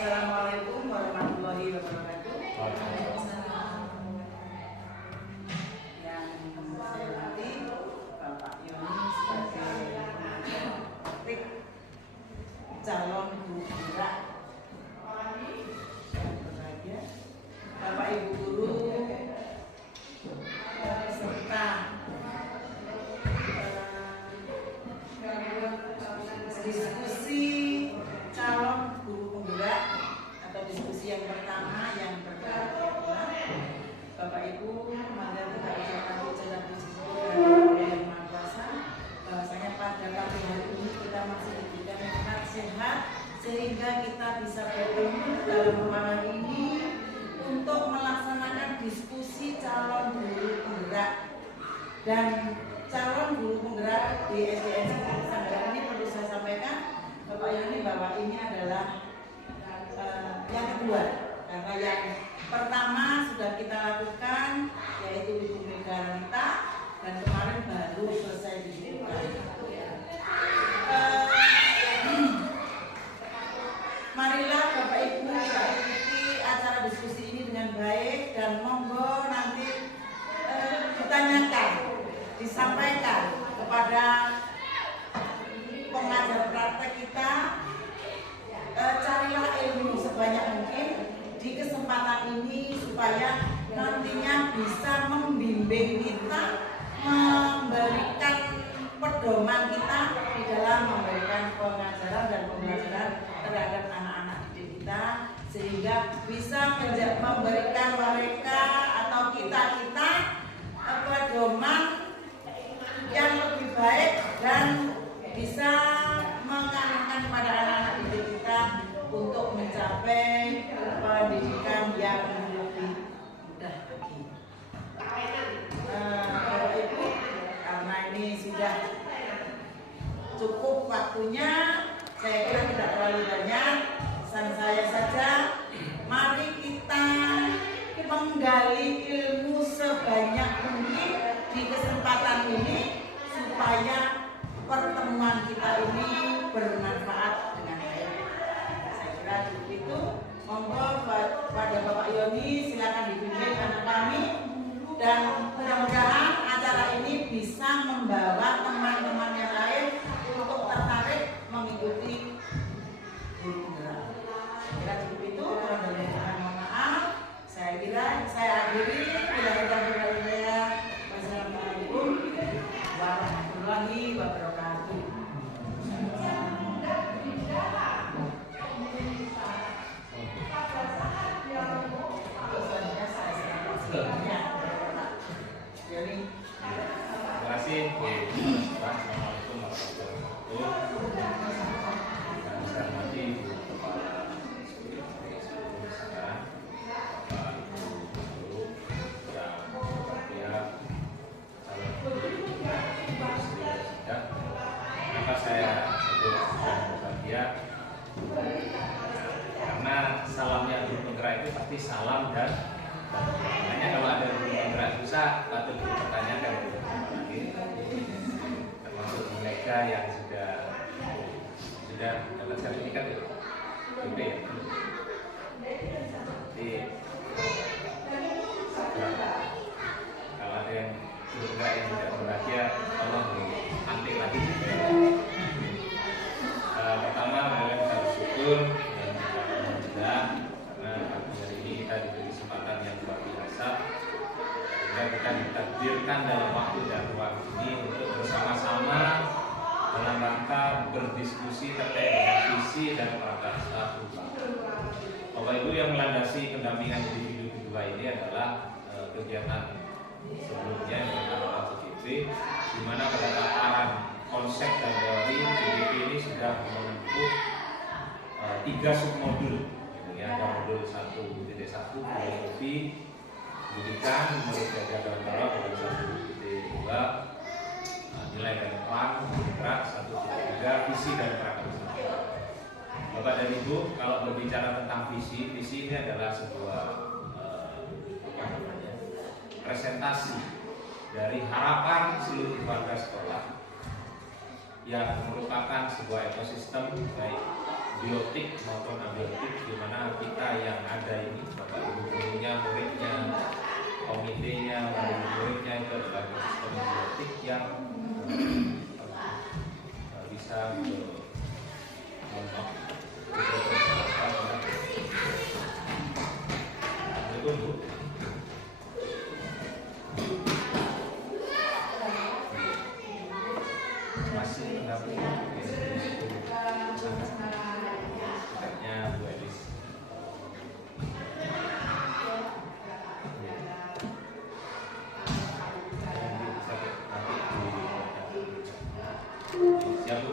Assalamualaikum warahmatullahi wabarakatuh. Yang saya hormati Bapak Yoni sebagai praktik calon guru penggerak yang berbahagia, Bapak Ibu guru serta diskusi calon guru penggerak atau diskusi yang pertama yang berkaitan Bapak Ibu, mari kita ucapkan puji dan puji syukur kepada Yang Maha Kuasa bahwasanya pada pagi hari ini kita masih diberikan nikmat sehat sehingga kita bisa bertemu dalam ruangan ini untuk melaksanakan diskusi calon guru penggerak dan calon guru penggerak di SDN Sanggaran ini. Perlu saya sampaikan Bapak Yoni bahwa ini adalah yang kedua, karena yang pertama sudah kita lakukan yaitu Ibu Megarita dan kemarin baru selesai dibuka. Marilah Bapak Ibu kita ikuti acara diskusi ini dengan baik dan monggo nanti ditanyakan, disampaikan kepada pengajar praktek kita. Carilah ilmu sebanyak mungkin di kesempatan ini supaya nantinya bisa membimbing kita, memberikan pedoman kita di dalam memberikan pengajaran dan pembelajaran terhadap anak-anak didik kita, sehingga bisa memberikan mereka atau kita pedoman yang lebih baik dan bisa mengarahkan kepada anak-anak didik kita untuk mencapai pendidikan yang lebih mudah lagi. Bapak Ibu, karena ini sudah cukup waktunya, saya kira tidak terlalu banyak. Pesan saya saja, mari kita menggali ilmu sebanyak mungkin di kesempatan ini supaya pertemuan kita ini bermanfaat dengan baik. Saya kira cukup itu. Monggo pada Bapak Yoni silakan dibimbing anak kami dan mudah-mudahan acara ini bisa membawa teman-teman yang lain untuk tertarik mengikuti guru penggerak. Saya kira cukup itu. Kurang dari mohon maaf. Saya kira saya akhiri. Wassalamualaikum warahmatullahi wabarakatuh. Terima kasih. Assalamualaikum warahmatullahi wabarakatuh. Dan saya hormati Kepala Sekolah Bapak Ibu guru yang berbahagia, calon guru sudah. Kenapa saya sebut yang berbahagia? Karena salamnya guru penggerak itu pasti salam dan hanya kalau ada guru penggerak susah patut dipertanyakan lagi, termasuk mereka yang sudah dapat sertifikat ya, UP ya. Jadi kalau ada yang guru penggerak yang tidak berbahagia, tolong diantik lagi. Pertama, marilah kita bersyukur dan kita alhamdulillah karena hari ini kita diberi kesempatan yang luar biasa sehingga kita ditakdirkan dalam waktu dan ruang ini untuk bersama-sama dalam rangka berdiskusi terkait dengan visi dan prakarsa Bapak Ibu. Yang melandasi pendampingan individu kedua ini adalah kegiatan sebelumnya yang dilakukan CDP, di mana pada tataran konsep dan teori CDP ini sudah menempuh 3 submodul. Ya, ada modul 1.1 filosofi pendidikan, menurut Jaga Gantara modul 1.2 nilai dan peran bergerak, 1.3 visi dan prakarsa. Bapak dan Ibu, kalau berbicara tentang visi ini adalah sebuah presentasi dari harapan seluruh warga sekolah yang merupakan sebuah ekosistem baik biotik maupun abiotik, di mana kita yang ada ini bapak ibu gurunya, muridnya, komitenya, muridnya itu adalah sistem biotik yang bisa masih mendampingi Bu Elis. Siap Bu.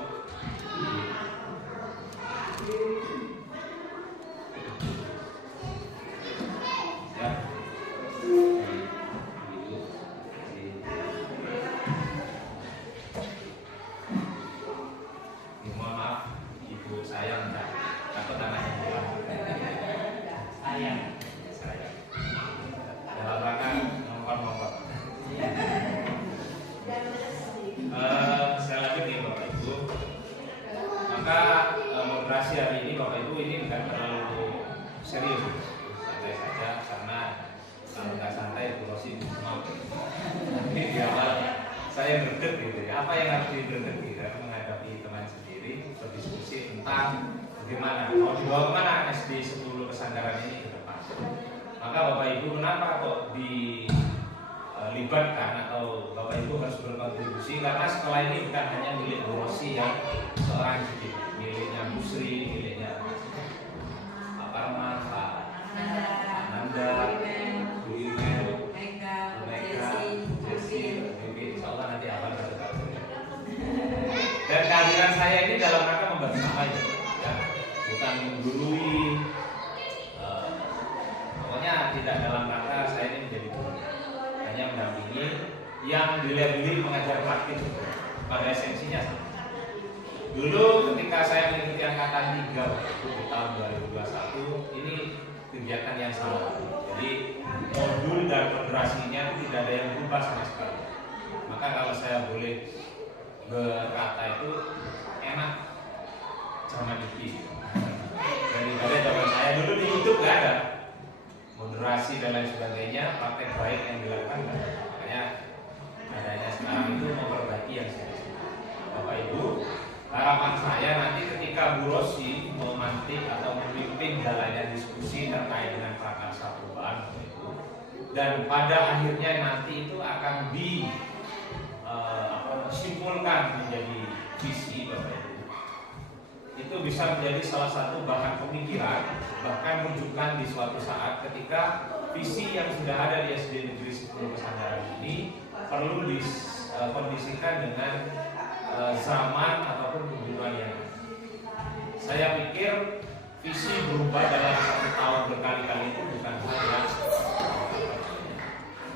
Mohon maaf, ibu saya minta takut anaknya pulang. Saya dalam rangka ngongkon-ngongkon. Sekali lagi nih Bapak Ibu, maka moderasi hari ini Bapak Ibu ini bukan terlalu serius, santai saja, karena kalau nggak santai Bu Rosi mau. Ini di awal saya berdebat gitu ya. Apa yang harus diberdebat kita menghadapi teman sendiri, berdiskusi tentang bagaimana mau dibawa kemana SD 10 Kesandaran ini ke depan. Maka Bapak Ibu kenapa kok dilibatkan atau Bapak Ibu harus berkontribusi, karena sekolah ini bukan hanya milik Bu Rosi yang seorang diri, miliknya Bu Sri, miliknya Pak Parman, Pak Nanda, Bu Imel, Bu Mega, Jesi, insya Allah nanti akan satu-satu. Dan kehadiran saya ini dalam rangka membantu apa ya? Bukan menggurui, pokoknya tidak dalam rangka saya ini menjadi guru, hanya mendampingi yang dilabeli pengajar praktis pada esensinya sama. Dulu ketika saya mengikuti angkatan 3 waktu di tahun 2021, ini kegiatan yang sama. Jadi modul dan moderasinya tidak ada yang berubah sama sekali. Maka kalau saya boleh berkata itu enak zaman ini. Daripada zaman saya dulu di YouTube nggak ada moderasi dan lain sebagainya, praktek baik yang dilakukan. Makanya adanya sekarang itu memperbaiki yang saya. Bapak Ibu, harapan saya nanti ketika Bu Rosi memantik atau memimpin jalannya diskusi terkait dengan prakarsa perubahan, Bapak Ibu, dan pada akhirnya nanti itu akan disimpulkan menjadi visi, Bapak Ibu. Itu bisa menjadi salah satu bahan pemikiran, bahkan rujukan di suatu saat ketika visi yang sudah ada di SD Negeri 10 Kesandaran ini perlu dikondisikan dengan zaman ataupun kebutuhan yang ada. Saya pikir visi berubah dalam 1 tahun berkali-kali itu bukan hal yang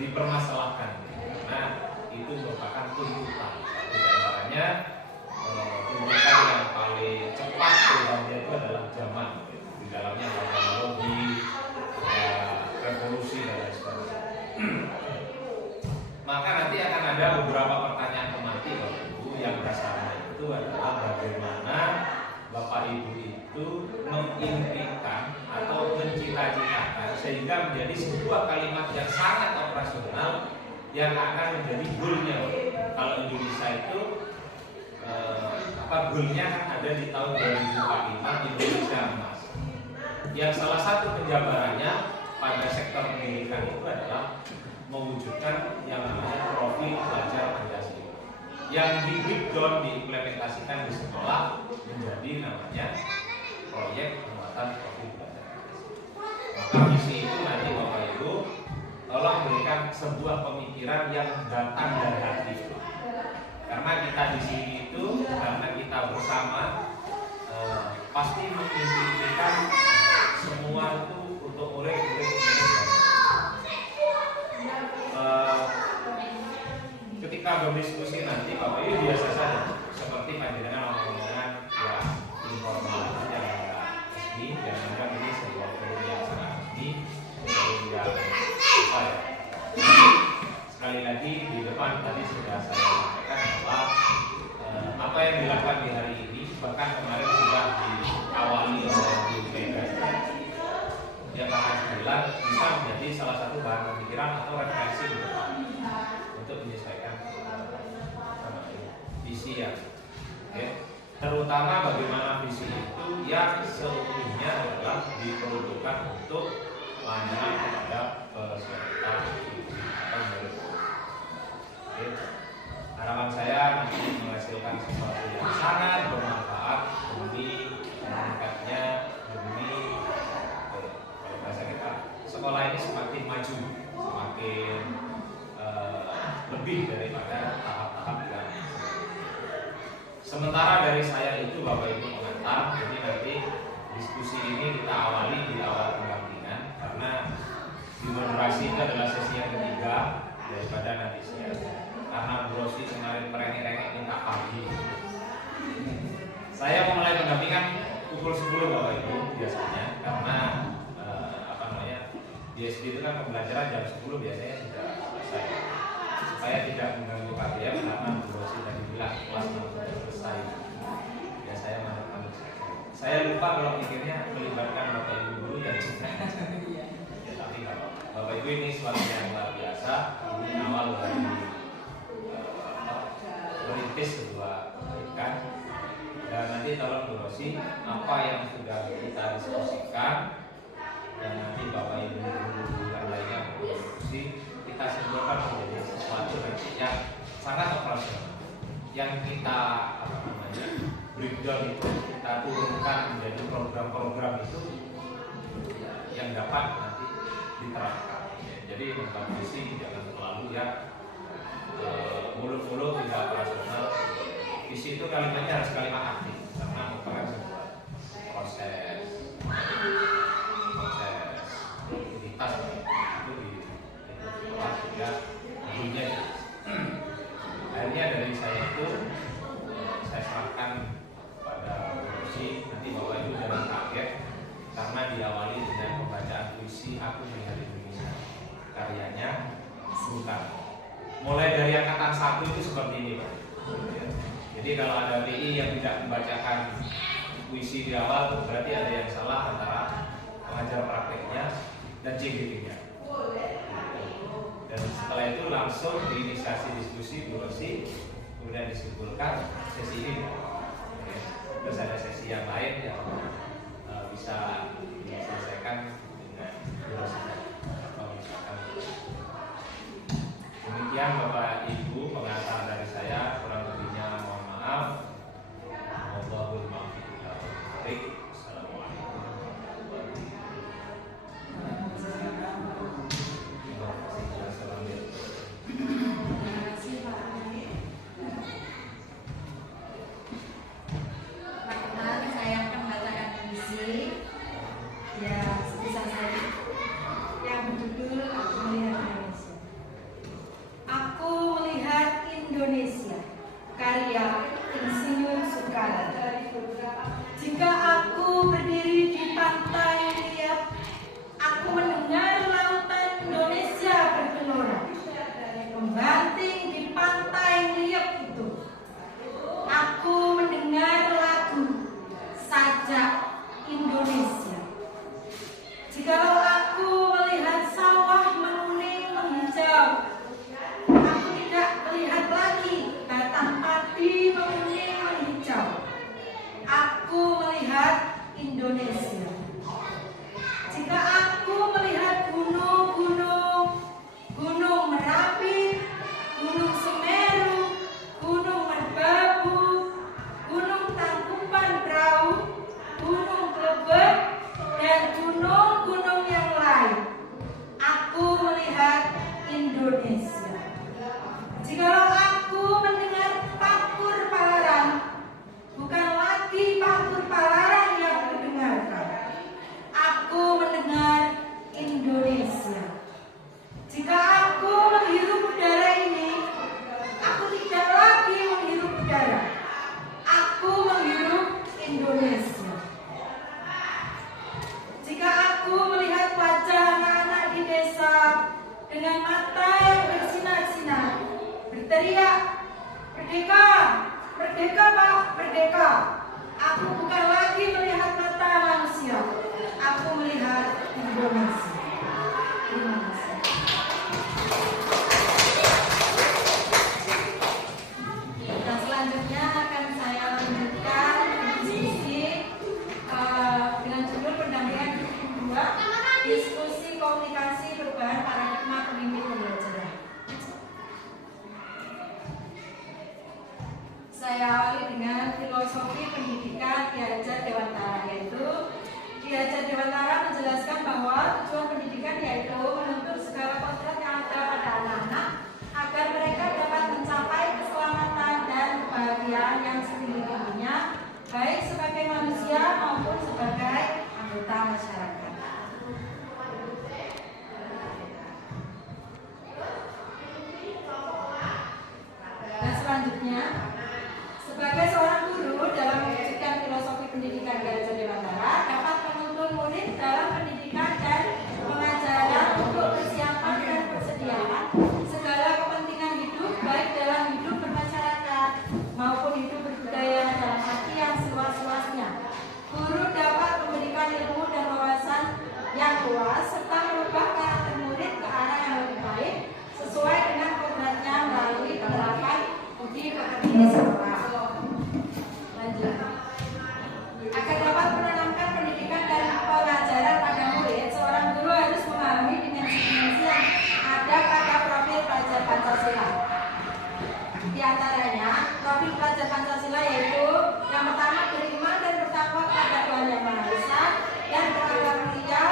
dipermasalahkan, karena itu merupakan tuntutan. Di antaranya tuntutan yang paling cepat perubahannya itu adalah zaman. Di dalamnya ada teknologi, revolusi dan lain sebagainya. Maka nanti akan ada beberapa pertanyaan pemantik Bapak Ibu, yang dasarnya itu adalah bagaimana Bapak Ibu itu mengimpikan atau mencita-citakan sehingga menjadi sebuah kalimat yang sangat operasional yang akan menjadi goalnya. Kalau Indonesia itu goalnya kan ada di tahun 2045 Indonesia emas. Yang salah satu penjabarannya pada sektor pendidikan itu adalah mewujudkan yang namanya profil pelajar Pancasila, yang di breakdown diimplementasikan di sekolah menjadi namanya proyek penguatan profil pelajar Pancasila. Maka misi itu nanti Bapak Ibu tolong berikan sebuah pemikiran yang datang dari hati. Karena kita di sini itu, karena kita bersama pasti mengimpikan semua itu untuk murid-murid ketika berdiskusi nanti Bapak Ibu biasa saja seperti panjenengan omongan ya informal yang resmi, dan juga ini sebuah forum yang sangat resmi, forum yang apa ya. Sekali lagi di depan tadi sudah saya sampaikan bahwa apa yang dilakukan di hari ini bahkan kemarin sudah diawali Terutama bagaimana visi itu yang seutuhnya adalah diperuntukkan untuk layanan kepada peserta atau murid. Harapan saya nanti menghasilkan sesuatu yang sangat bermanfaat demi meningkatnya, demi kalau bahasa kita sekolah ini semakin maju, semakin lebih daripada tahap-tahap yang sementara dari saya itu Bapak Ibu pengantar. Jadi nanti diskusi ini kita awali di awal pendampingan karena di moderasi itu adalah sesi yang ketiga daripada nanti siang. Karena Bu Rosi kemarin merengek-rengek minta pagi. Saya memulai pendampingan pukul 10 Bapak Ibu biasanya karena di SD itu kan pembelajaran jam 10 biasanya sudah selesai. Supaya tidak mengganggu KBM karena Bu Rosi tadi bilang kelas sudah selesai. Ya saya manut-manut saja. Saya lupa kalau mikirnya melibatkan Bapak Ibu guru dan ya, tapi kalau Bapak Ibu ini suatu yang luar biasa. Ini awal dari merintis sebuah pendidikan. Dan nanti tolong Bu Rosi apa yang sudah kita diskusikan dan nanti Bapak Ibu guru yang lainnya berdiskusi kita simpulkan menjadi sesuatu yang sangat operasional yang kita breakdown itu kita turunkan menjadi program-program itu yang dapat nanti diterapkan. Jadi Bapak Visi jangan terlalu ya mulut-mulut tidak operasional. Visi itu kalimatnya harus kalimat aktif karena merupakan sebuah proses aktivitas itu di sekolah sehingga dunia. Akhirnya dari saya itu saya serahkan pada puisi. Nanti Bapak Ibu jangan kaget karena diawali dengan pembacaan puisi Aku Melihat Indonesia karyanya Sultan. Mulai dari angkatan 1 itu seperti ini Pak. Jadi kalau ada PI yang tidak membacakan puisi di awal berarti ada yang salah antara pengajar prakteknya dan CGT-nya. Dan setelah itu langsung diinisiasi diskusi Bu Rosi, kemudian disimpulkan sesi ini. Terus ada sesi yang lain yang bisa diselesaikan dengan Bu Rosi. Demikian Bapak Ibu pengantar dari saya, kurang lebihnya mohon maaf. Wallahul muwaffiq. Aku mendengar filosofi pendidikan Ki Hajat Dewantara, yaitu Ki Hajat Dewantara menjelaskan bahwa tujuan pendidikan yaitu menuntut segala kodrat yang ada pada anak-anak agar mereka dapat mencapai keselamatan dan kebahagiaan yang setinggi-tingginya, baik sebagai manusia maupun sebagai anggota masyarakat. Dan selanjutnya, sebagai seorang guru dalam mewujudkan filosofi pendidikan Ki Hajat Dewantara dapat menuntun murid dalam pendidikan dan pengajaran untuk persiapan dan persediaan segala kepentingan hidup, baik dalam hidup bermasyarakat maupun hidup berbudaya dalam arti yang seluas-luasnya. Guru dapat memberikan ilmu dan wawasan yang luas serta merubah karakter murid ke arah yang lebih baik sesuai dengan kodratnya melalui penerapan budi pekerti di sekolah. Lanjut. Agar dapat menanamkan pendidikan dan pengajaran pada murid, seorang guru harus memahami dimensi-dimensi yang ada pada profil pelajar Pancasila. Di antaranya, profil pelajar Pancasila yaitu yang pertama beriman dan bertakwa kepada Tuhan Yang Maha Esa dan berakhlak mulia,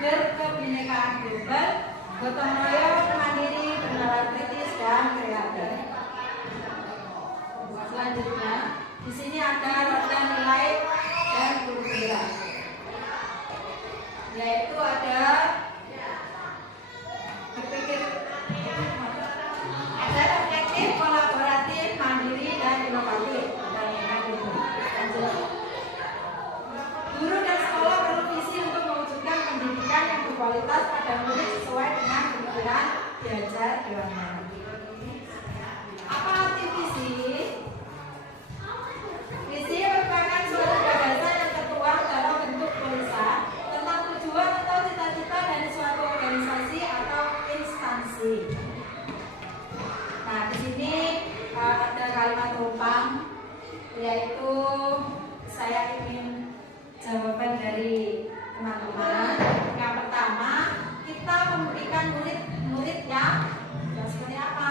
berkebinekaan global, gotong royong, mandiri, bernalar kritis dan kreatif. Selanjutnya, di sini ada roda nilai dan guru penggerak, yaitu ada berpikir, ada reflektif, kolaboratif, mandiri dan inovatif. Guru dan sekolah perlu visi untuk mewujudkan pendidikan yang berkualitas pada murid sesuai dengan pemikiran Ki Hajat Dewantara. Apa arti visi? Visi merupakan suatu gagasan yang tertuang dalam bentuk tulisan tentang tujuan atau cita-cita dari suatu organisasi atau instansi. Nah, di sini ada kalimat rumpang, yaitu saya ingin jawaban dari teman-teman. Yang pertama, kita memberikan murid yang seperti apa?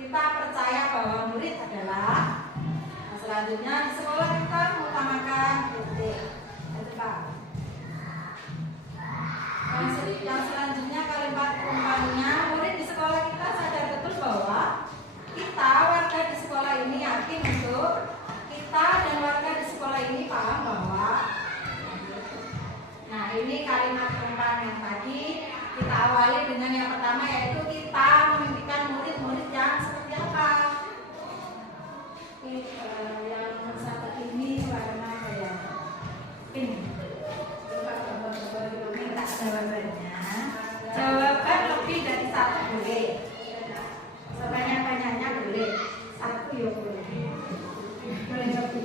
Kita percaya bahwa murid adalah. Nah, selanjutnya di sekolah kita mengutamakan kritik. Itu Pak. Yang selanjutnya kalimat rumpangnya, murid di sekolah kita sadar betul bahwa kita warga di sekolah ini yakin untuk kita dan warga di sekolah ini paham bahwa. Nah, ini kalimat rumpang yang tadi kita awali dengan yang pertama, yaitu kita memimpikan murid-murid yang seperti apa. Yang satu ini warna apa ya? Pink. Minta jawabannya. Jawaban lebih dari satu boleh. Sebanyak-banyaknya boleh. Satu ya boleh. Boleh lebih.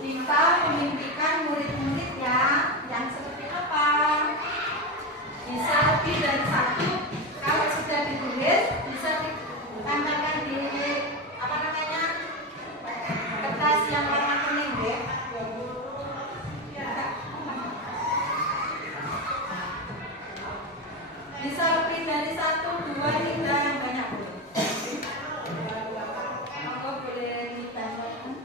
Kita memimpikan murid-murid yang seperti apa? Bisa lebih dari satu. Kalau sudah ditulis, bisa ditambahkan di kertas yang warna kuning deh. Bisa lebih dari satu, dua, tiga, yang banyak. Maka boleh ditambahkan.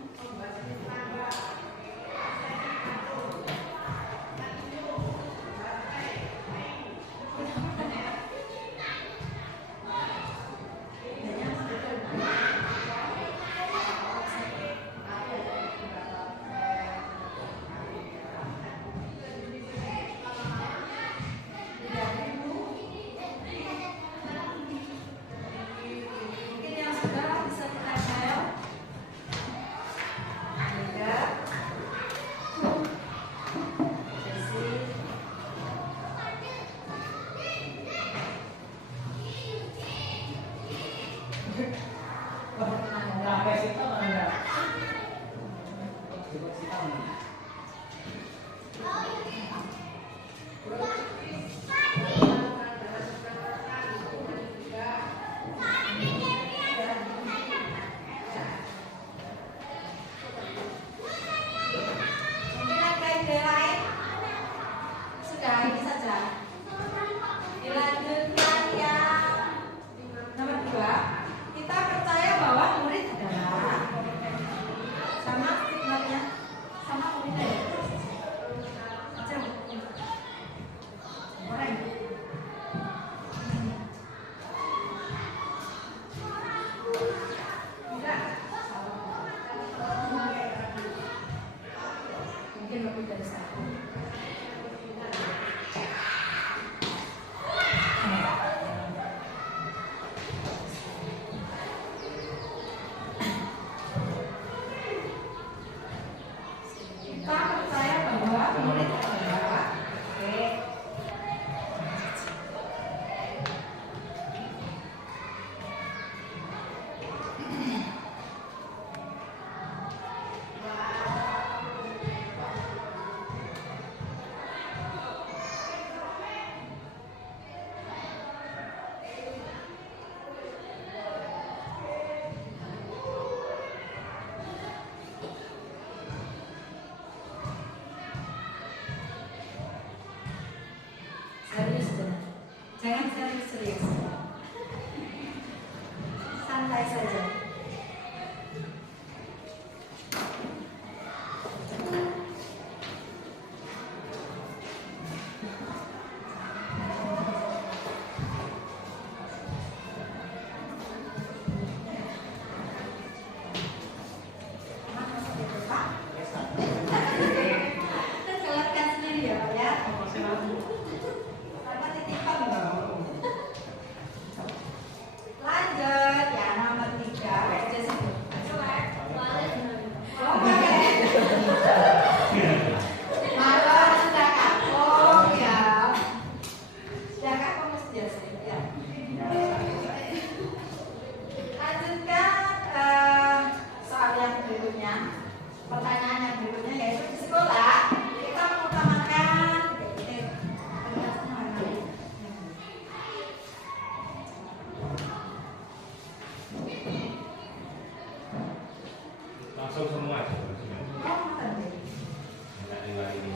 Kita percaya bahwa murid adalah serius benar. Jangan serius. Santai saja. Terkelatkan sendiri ya Pak ya. Apa titipan loh. Lanjut ya nomor 3. Baca situ. Oh, malah sudah kapok ya. Sudah kapok mesti ya. Lanjutkan soal yang berikutnya. Pertanyaan yang berikutnya yaitu di sekolah kita mengutamakan Langsung semua aja. oh, tadi. Enggak diwari ini.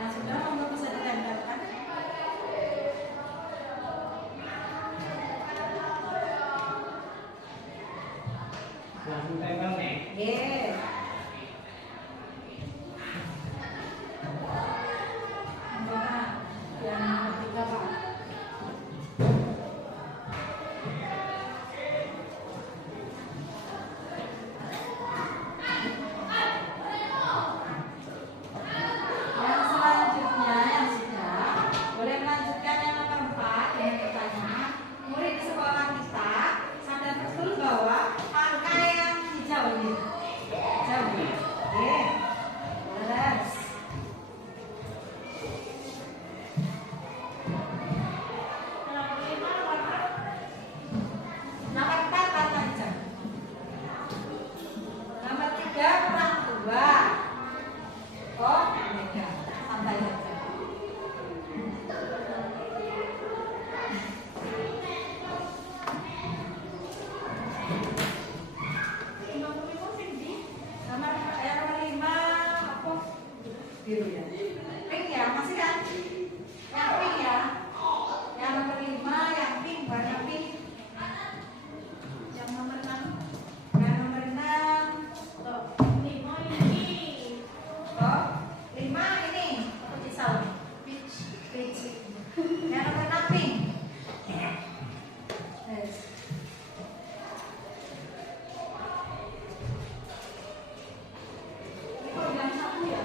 Yang sudah monggo bisa ditempelkan. Langsung tempel nih. Yes. Yang ketiga Pak. Yang selanjutnya yang sudah boleh melanjutkan yang nomor 4 dengan pertanyaan murid di sekolah kita sadar betul bahwa angka yang hijau ini hijau ini oke terus nomor 4 kata hijau nomor 3 kurang 2 oh enggak santai saja. Nomor 5 apa? Biru ya. Pink ya, masih kan? Yang pink ya. Yang nomor 5 yang pink warna pink. Yang nomor 6. Yang nomor 6. Tuh, 5 ini. Oh, 5 ini. Apa pisau? Peach. Yang nomor 6 pink. Yes. Ini kok bilang 1 ya?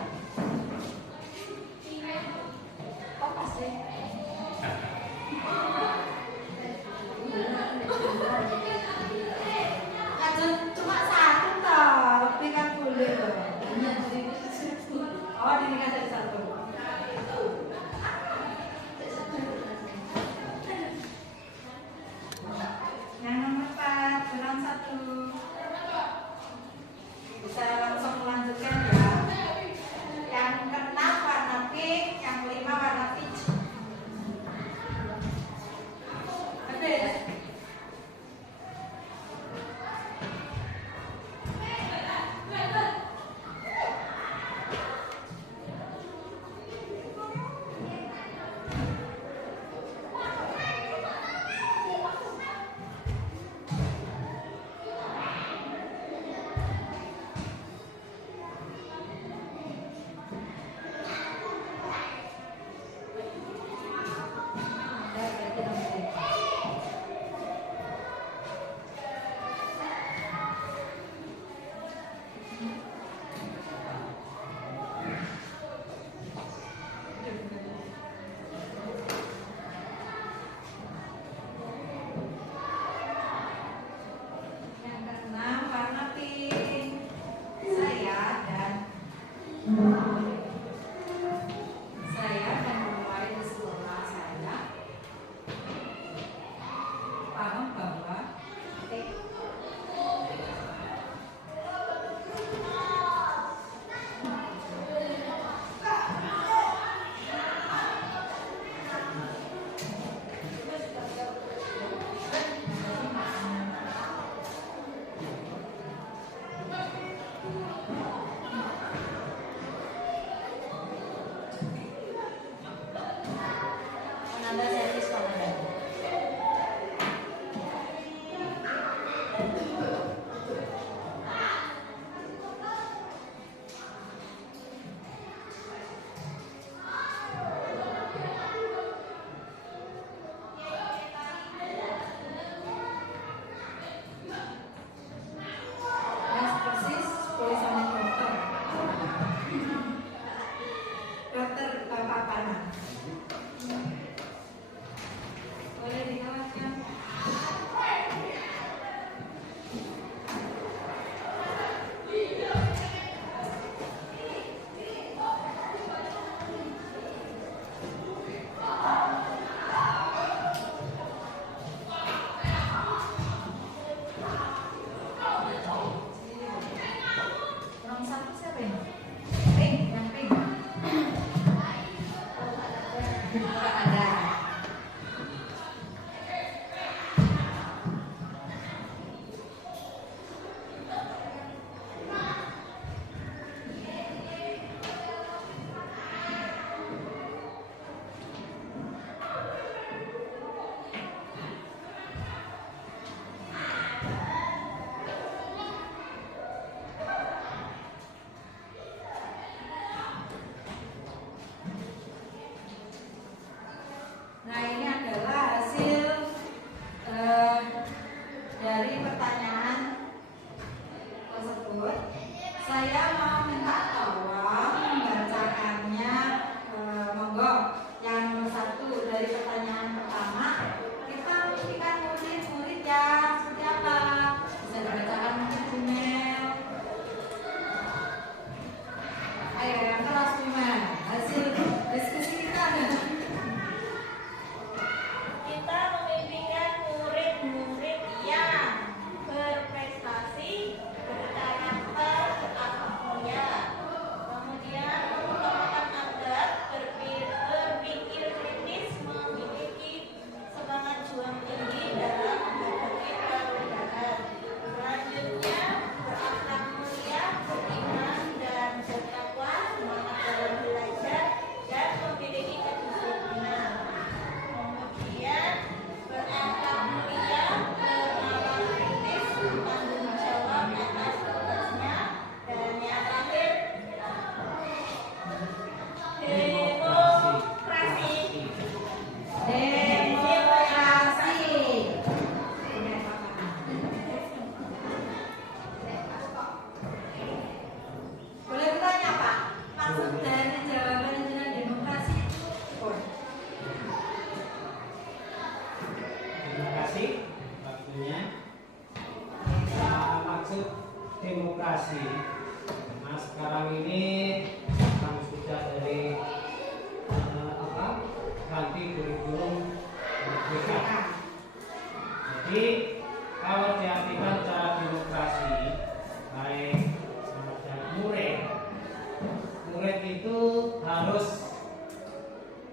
Oh pas deh. Lanjut cuma 1 toh, lebih kan boleh toh. Oh, dirikan dari 1.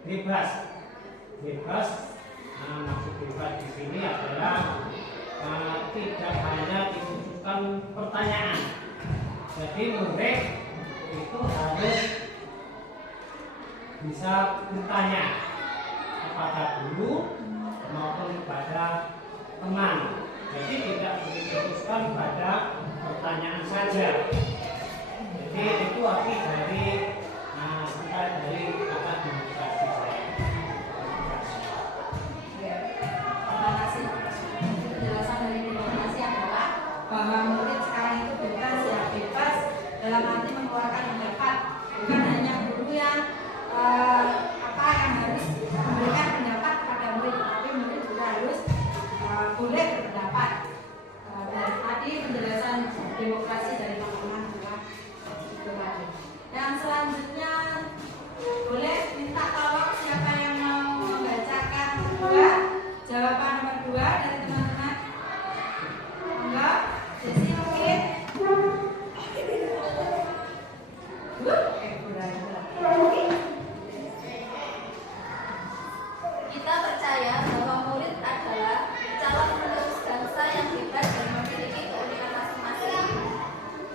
bebas. Maksud bebas di sini adalah tidak hanya ditujukan pertanyaan. Jadi murid itu harus bisa bertanya kepada guru maupun kepada teman. Jadi tidak ditujukan pada pertanyaan saja. Jadi itu arti dari singkat dari kata demokrasi saya. Terima kasih. Penjelasan dari demokrasi adalah bahwa murid sekarang itu bebas dalam arti mengeluarkan pendapat, bukan hanya guru yang yang harus memberikan pendapat kepada murid, tapi murid juga harus boleh berpendapat. Tadi penjelasan demokrasi dari teman-teman adalah itu tadi. Yang selanjutnya boleh minta tolong siapa yang mau membacakan jawaban nomor 2 dari teman-teman. Enggak? Jesi mungkin? Kita percaya bahwa murid adalah calon penerus bangsa yang bebas dan memiliki keunikan masing-masing.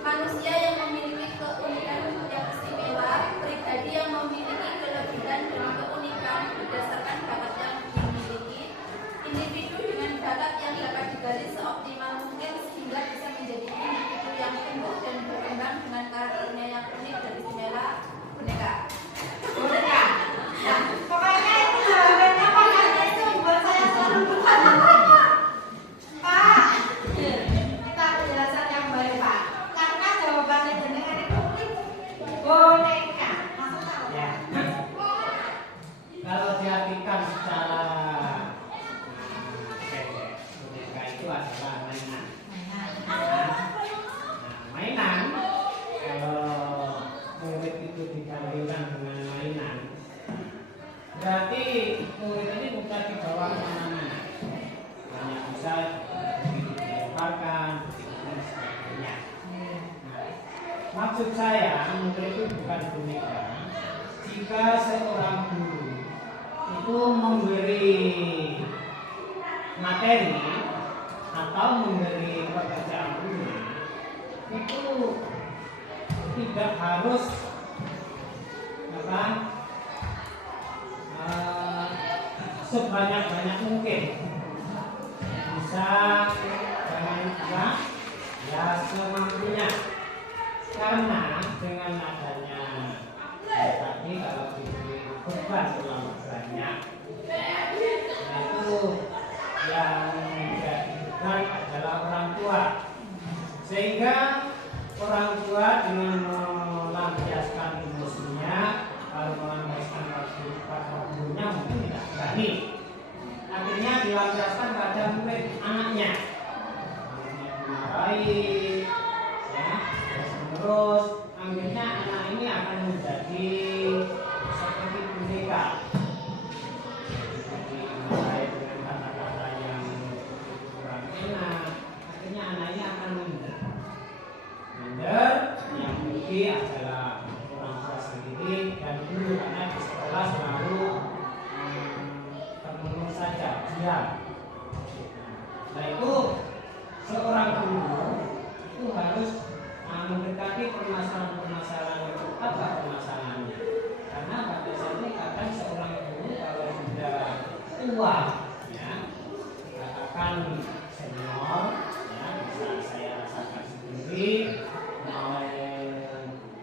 Manusia yang memiliki keunikan yang istimewa, pribadi yang memiliki kelebihan dan keunikan berdasarkan bakat yang dimiliki, individu dengan bakat yang dapat digali seoptimal mungkin sehingga bisa menjadi individu yang tumbuh dan berkembang dengan karakternya yang unik dan istimewa. Boneka. Nah, pokoknya itu jawabannya pokoknya itu buat saya selalu bertanya. Pak, kita penjelasan yang baik Pak. Karena jawabannya jenengan itu boneka. Maksudnya apa? Ya. Kalau diartikan secara pendek, boneka itu adalah mainan. Mainan, kalau murid itu digabungkan dengan mainan, berarti murid ini bukan dibawa kemana-mana, hanya bisa dilemparkan, dan sebagainya. Maksud saya, murid itu bukan boneka. Jika seorang guru itu memberi materi atau memberi pekerjaan rumah, itu tidak harus sebanyak-banyak mungkin, bisa dengan uang ya semampunya, karena dengan adanya tadi kalau diberi beban terlalu banyak, nah itu yang menjadi beban adalah orang tua, sehingga orang tua dengan melampiaskan emosinya, kalau melampiaskan pada gurunya mungkin tidak berani, akhirnya dilampiaskan pada murid anaknya dimarahi, ya, terus akhirnya anak ini akan menjadi seperti boneka, dimarahi dengan kata-kata yang kurang enak, akhirnya anaknya akan minder, yang rugi adalah orang tua sendiri dan guru, karena di sekolah selalu termenung saja diam. Nah itu seorang guru itu harus mendekati permasalahan-permasalahan itu. Apa permasalahannya? Karena pada saat ini kadang seorang guru kalau sudah tua, ya, katakan senior, ya, bisa saya rasakan sendiri, mau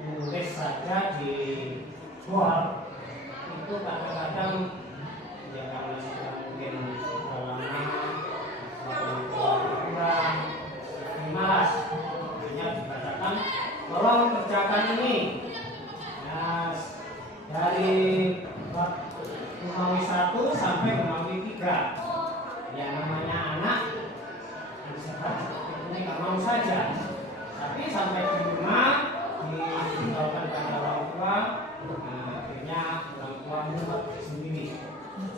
nulis saja di board itu kadang-kadang ya karena sudah mungkin sudah lama kurang malas, hanya dikatakan tolong kerjakan ini, nah, dari bab Romawi 1 sampai Romawi 3. Ya namanya anak ini nggak mau saja, tapi sampai di rumah ditinggalkan pada orang tua, akhirnya orang tua membuat sendiri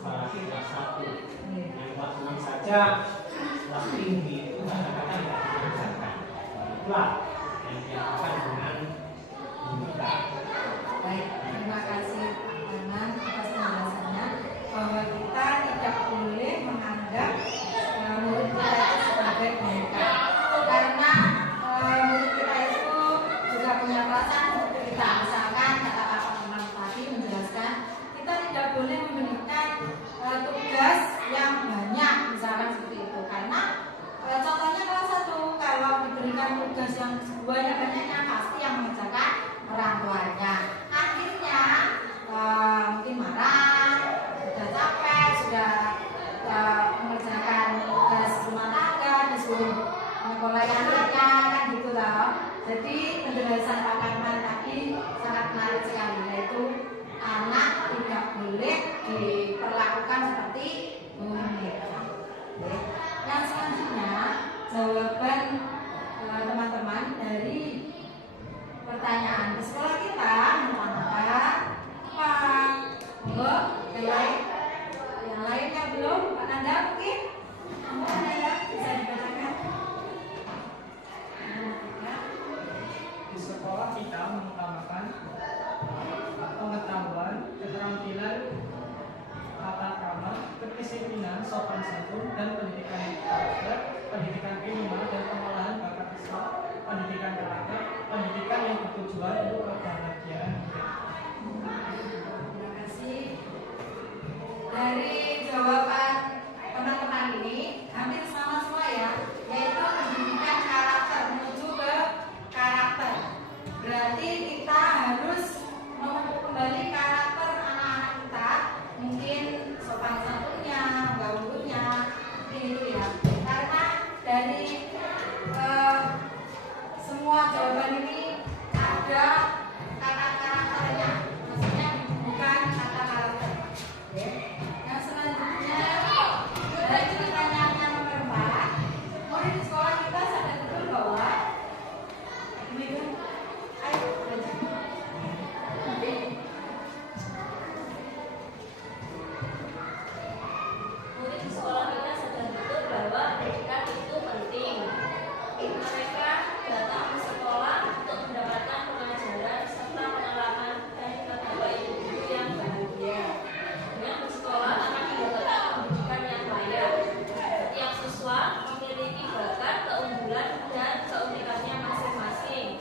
salah kelas 1 yang kelas 6 saja, kelas tinggi itu kadang-kadang tidak dikerjakan. Itulah yang dilakukan dengan boneka. Baik, terima kasih Pak Anan atas penjelasan boleh diperlakukan seperti boneka. Yang selanjutnya jawaban teman-teman dari pertanyaan di sekolah kita mengatakan apa? Yang lainnya belum? Pak Nanda mungkin? Pak Nanda bisa dibacakan? Di sekolah kita mengutamakan pengetahuan, keterampilan, tata krama, kedisiplinan, sopan santun, dan pendidikan karakter, pendidikan minimal dan pengolahan bakat siswa, pendidikan karakter, pendidikan yang bertujuan untuk kebahagiaan hidup. Terima kasih. Dari jawaban teman-teman ini hampir sama semua ya, yaitu pendidikan karakter, menuju ke karakter. Berarti kita harus memupuk kembali karakter anak-anak kita, mungkin sopan santunnya, gaulnya, itu ya. Karena dari semua jawaban ini ada kata karakternya, maksudnya bukan kata karakter. Yang selanjutnya dari pertanyaan yang nomor 4, murid di sekolah kita sadar betul bahwa ayo belajar. Murid di sekolah kita sadar betul bahwa pendidikan itu penting. Mereka datang ke sekolah untuk mendapatkan pengajaran serta pengalaman dari bapak ibu guru yang bahagia. Dengan bersekolah akan mendapatkan pendidikan yang layak, yang sesuai, memiliki bakat, keunggulan, dan keunikannya masing-masing.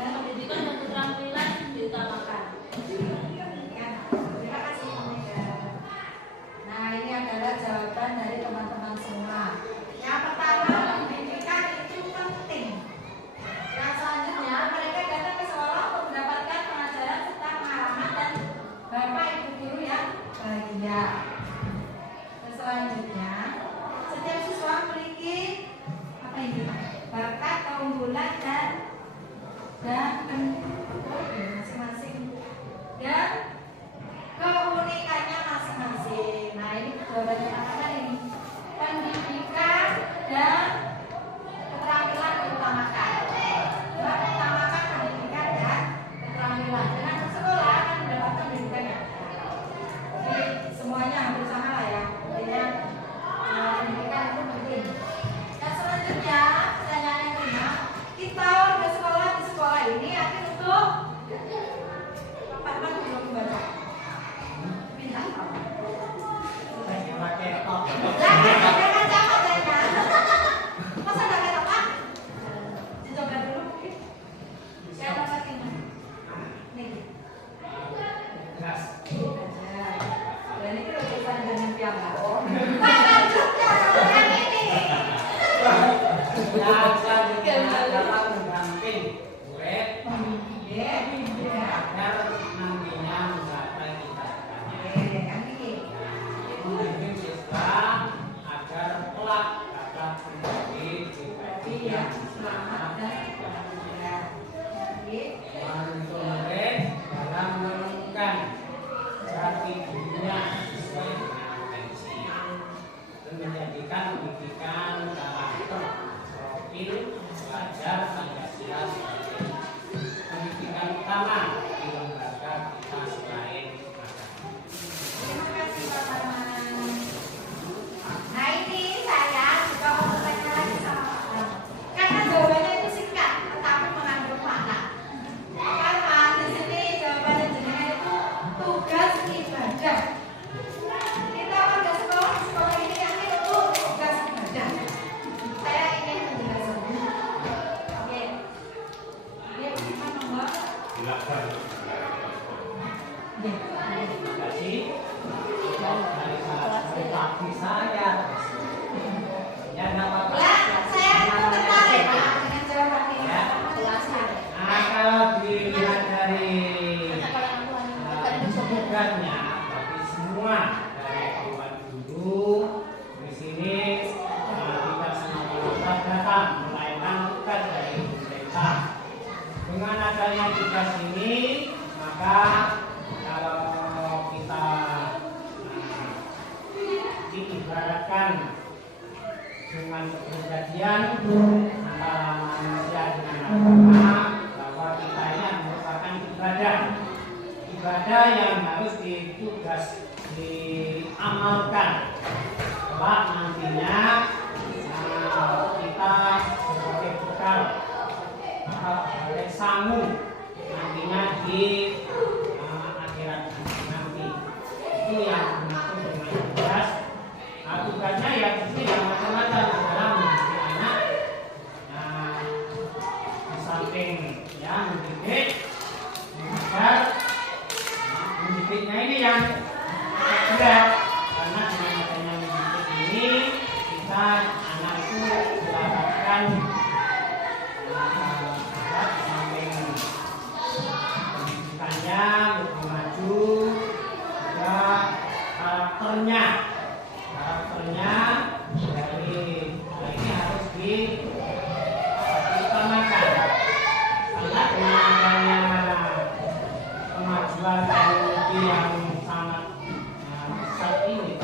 Pendidikan dan keterampilan diutamakan. Terima kasih Omega. Nah, ini adalah jawaban dari teman-teman semua. Yang pertama, pendidikan itu penting. Yang selanjutnya, mereka datang ke sekolah untuk mendapatkan pengajaran serta pengalaman dan bapak ibu guru yang bahagia. Dan selanjutnya, setiap siswa memiliki apa ini? Bakat, keunggulan dan masing-masing dan keunikannya masing-masing. Nah, ini jawabannya apa ini? Pendidikan dan keterampilan diutamakan. Utamakan pendidikan dan keterampilan. Dengan bersekolah akan mendapatkan pendidikan yang baik. Jadi semuanya hampir sama lah ya. Intinya pendidikan itu penting. Dan selanjutnya pertanyaan yang kelima, kita bersekolah di sekolah ini akan untuk Pak Man belum membaca. Pindah apa? Pakai top. Jangan katanya. Masa ada kata Pak? Dicoba dulu mungkin. Saya dapat ini. Nih. Gas. Belajar. Dan ini kalau kita dengan piala. Pak lanjutnya yang ini. Yang selanjutnya adalah mendamping murid agar nantinya mencapai cita-citanya. Membimbing siswa agar kelak dapat menjadi pribadi yang selamat dan bahagia. Menuntun murid dalam menemukan jati dirinya sesuai dengan potensi dan menjadikan pendidikan karakter, profil, belajar Pancasila sebagai pendidikan utama di lembaga kita selain akademik. Terima kasih Pak Parman. Nah ini saya juga mau bertanya lagi sama Pak Parman. Karena jawabannya itu singkat, tetapi mengandung makna. Pak Parman, di sini jawabannya jenengan itu tugas ibadah. Kita warga sekolah ini yakin itu tugas ibadah. Saya ingin menjelaskan. Oke. Dia gimana Mbak? Silakan. Terima kasih. Dari pagi saya. Ya nggak apa-apa. Ya, saya itu tertarik Pak dengan jawaban ini. Ya. Nah, kalau dilihat dari tugasnya bagi semua dari kawan guru di sini tidak semata datang melainkan tugas dari pemerintah. Dengan adanya tugas ini ini, maka kalau kita diibaratkan dengan kepribadian antara manusia dengan agama, bahwa kita ini merupakan ibadah yang harus diamalkan. Kelak nantinya kita sebagai bekal atau sebagai sangu nantinya di akhirat nanti. Itu yang dimaksud dengan tugas. Tugasnya ya pasti yang macam-macam adalah mendidik anak. Di samping ya mendidik, mengajar, mendidiknya ini yang berat, karena dengan adanya mendidik ini kita anak itu diharapkan samping pendidikannya lebih maju, juga karakternya dari ini harus diutamakan, karena dengan adanya kemajuan teknologi yang sangat besar ini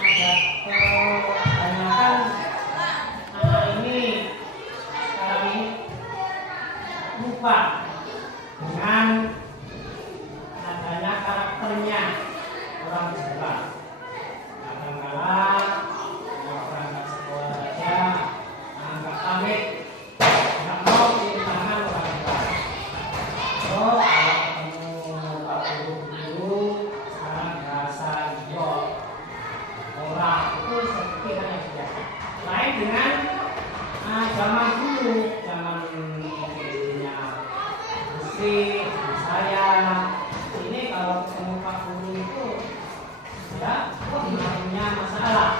ada kebanyakan anak ini sekarang ini lupa dengan adanya karakternya orang Jawa. Kadang-kadang berangkat sekolah saja agak pamit, nggak mau cium tangan orang tua. Oh, kalau ketemu Pak Guru sekarang bahasa yo orang itu seperti hanya biasa. Lain dengan zaman dulu, zaman ibunya Gusti, saya ini kalau ketemu Pak Guru itu ya, punya masalah.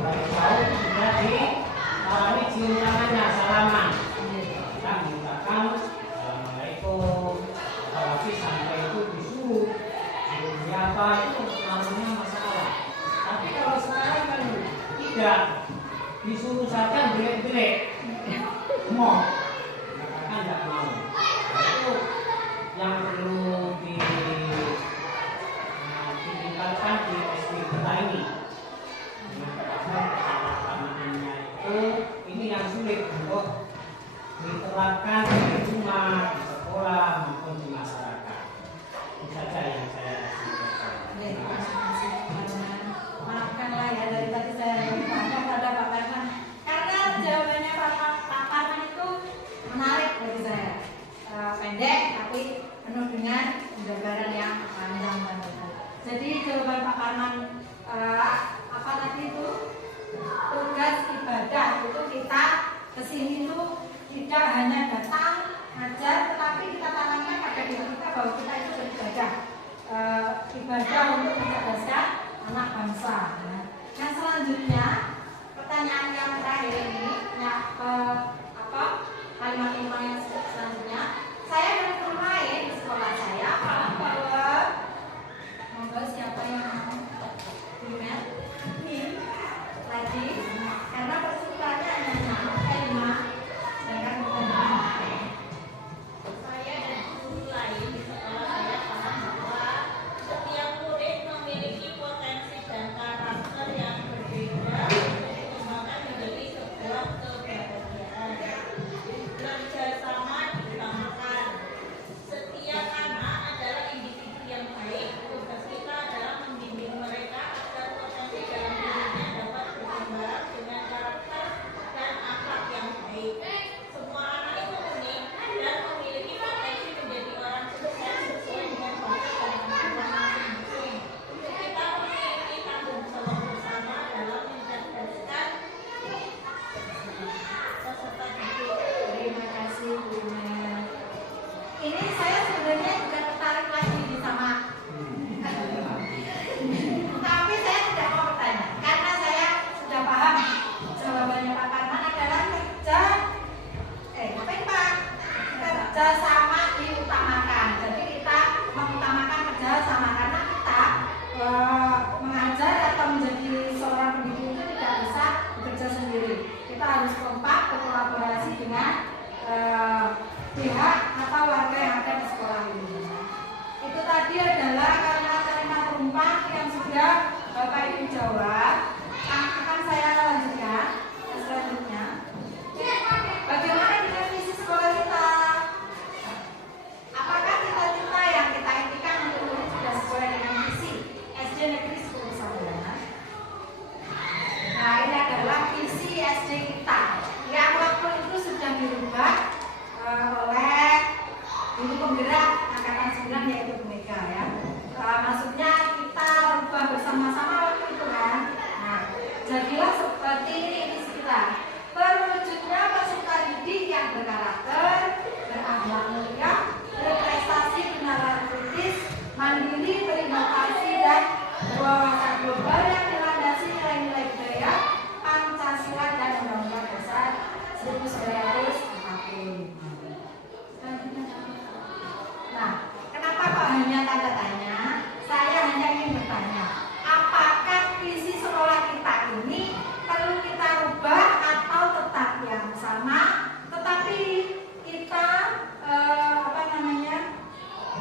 Dari jauh sudah dialami cium tangannya, salaman. Kita mengucapkan Assalamualaikum. Apalagi sampai itu disuruh siapa itu namanya masalah. Tapi kalau sekarang kan tidak, disuruh saja jelek-jelek, mau mengatakan tidak mau. Itu yang perlu ditingkatkan di SD kita ini. Kesalahpahamannya itu ini yang sulit untuk diterapkan di rumah, di sekolah maupun di masyarakat. Itu saja yang saya sampaikan. Terima kasih Pak Karman. Maafkanlah ya dari tadi saya bertanya pada Pak Karman, karena jawabannya Pak Karman itu menarik bagi saya. Pendek tapi penuh dengan penjabaran yang panjang dan lebar. Jadi jawaban Pak Karman apa tadi itu, tugas ibadah itu kita kesini itu tidak hanya datang ngajar, tetapi kita tanamkan pada diri kita bahwa kita itu beribadah, ibadah untuk mencerdaskan anak bangsa. Yang selanjutnya pertanyaan yang terakhir ini kalimat-kalimat yang selanjutnya, saya dan guru lain di sekolah saya paham bahwa monggo siapa yang mau primer lagi, karena persyukurannya hanya 5, sedangkan bukan 5. Saya dan guru lain di sekolah saya paham bahwa setiap murid memiliki potensi dan karakter yang berbeda untuk dikembangkan menjadi sebuah kebahagiaan. Belajar sama diutamakan. Setiap anak adalah individu yang baik. Tugas kita adalah membimbing mereka agar potensi dalam dirinya dapat berkembang dengan karakter dan akhlak yang baik. Semua anak itu unik dan memiliki potensi menjadi orang sukses sesuai dengan bakat dan kemampuan masing-masing. Kita memiliki tanggung jawab bersama dalam mencerdaskan peserta didik. Terima kasih Bu Mel. Ini saya sebenarnya juga tertarik lagi di sama, tapi saya tidak mau bertanya karena saya sudah paham jawabannya Pak Karman adalah kerja sama diutamakan. Jadi kita mengutamakan kerja sama karena kita mengajar atau menjadi seorang pendidik itu tidak bisa bekerja sendiri. Kita harus kompak berkolaborasi dengan pihak atau warga angkatan 9 yaitu Bu Mega ya. Maksudnya kita rubah bersama-sama waktu itu kan. Nah, jadilah seperti ini visi kita. Terwujudnya peserta didik yang berkarakter, berakhlak mulia, berprestasi benaran kritis, mandiri, berinovasi dan berwawasan global yang dilandasi nilai-nilai budaya, Pancasila dan Undang-Undang Dasar 1945. Nah, kenapa kok hanya tanda tanya? Saya hanya ingin bertanya, apakah visi sekolah kita ini perlu kita rubah atau tetap yang sama? Tetapi kita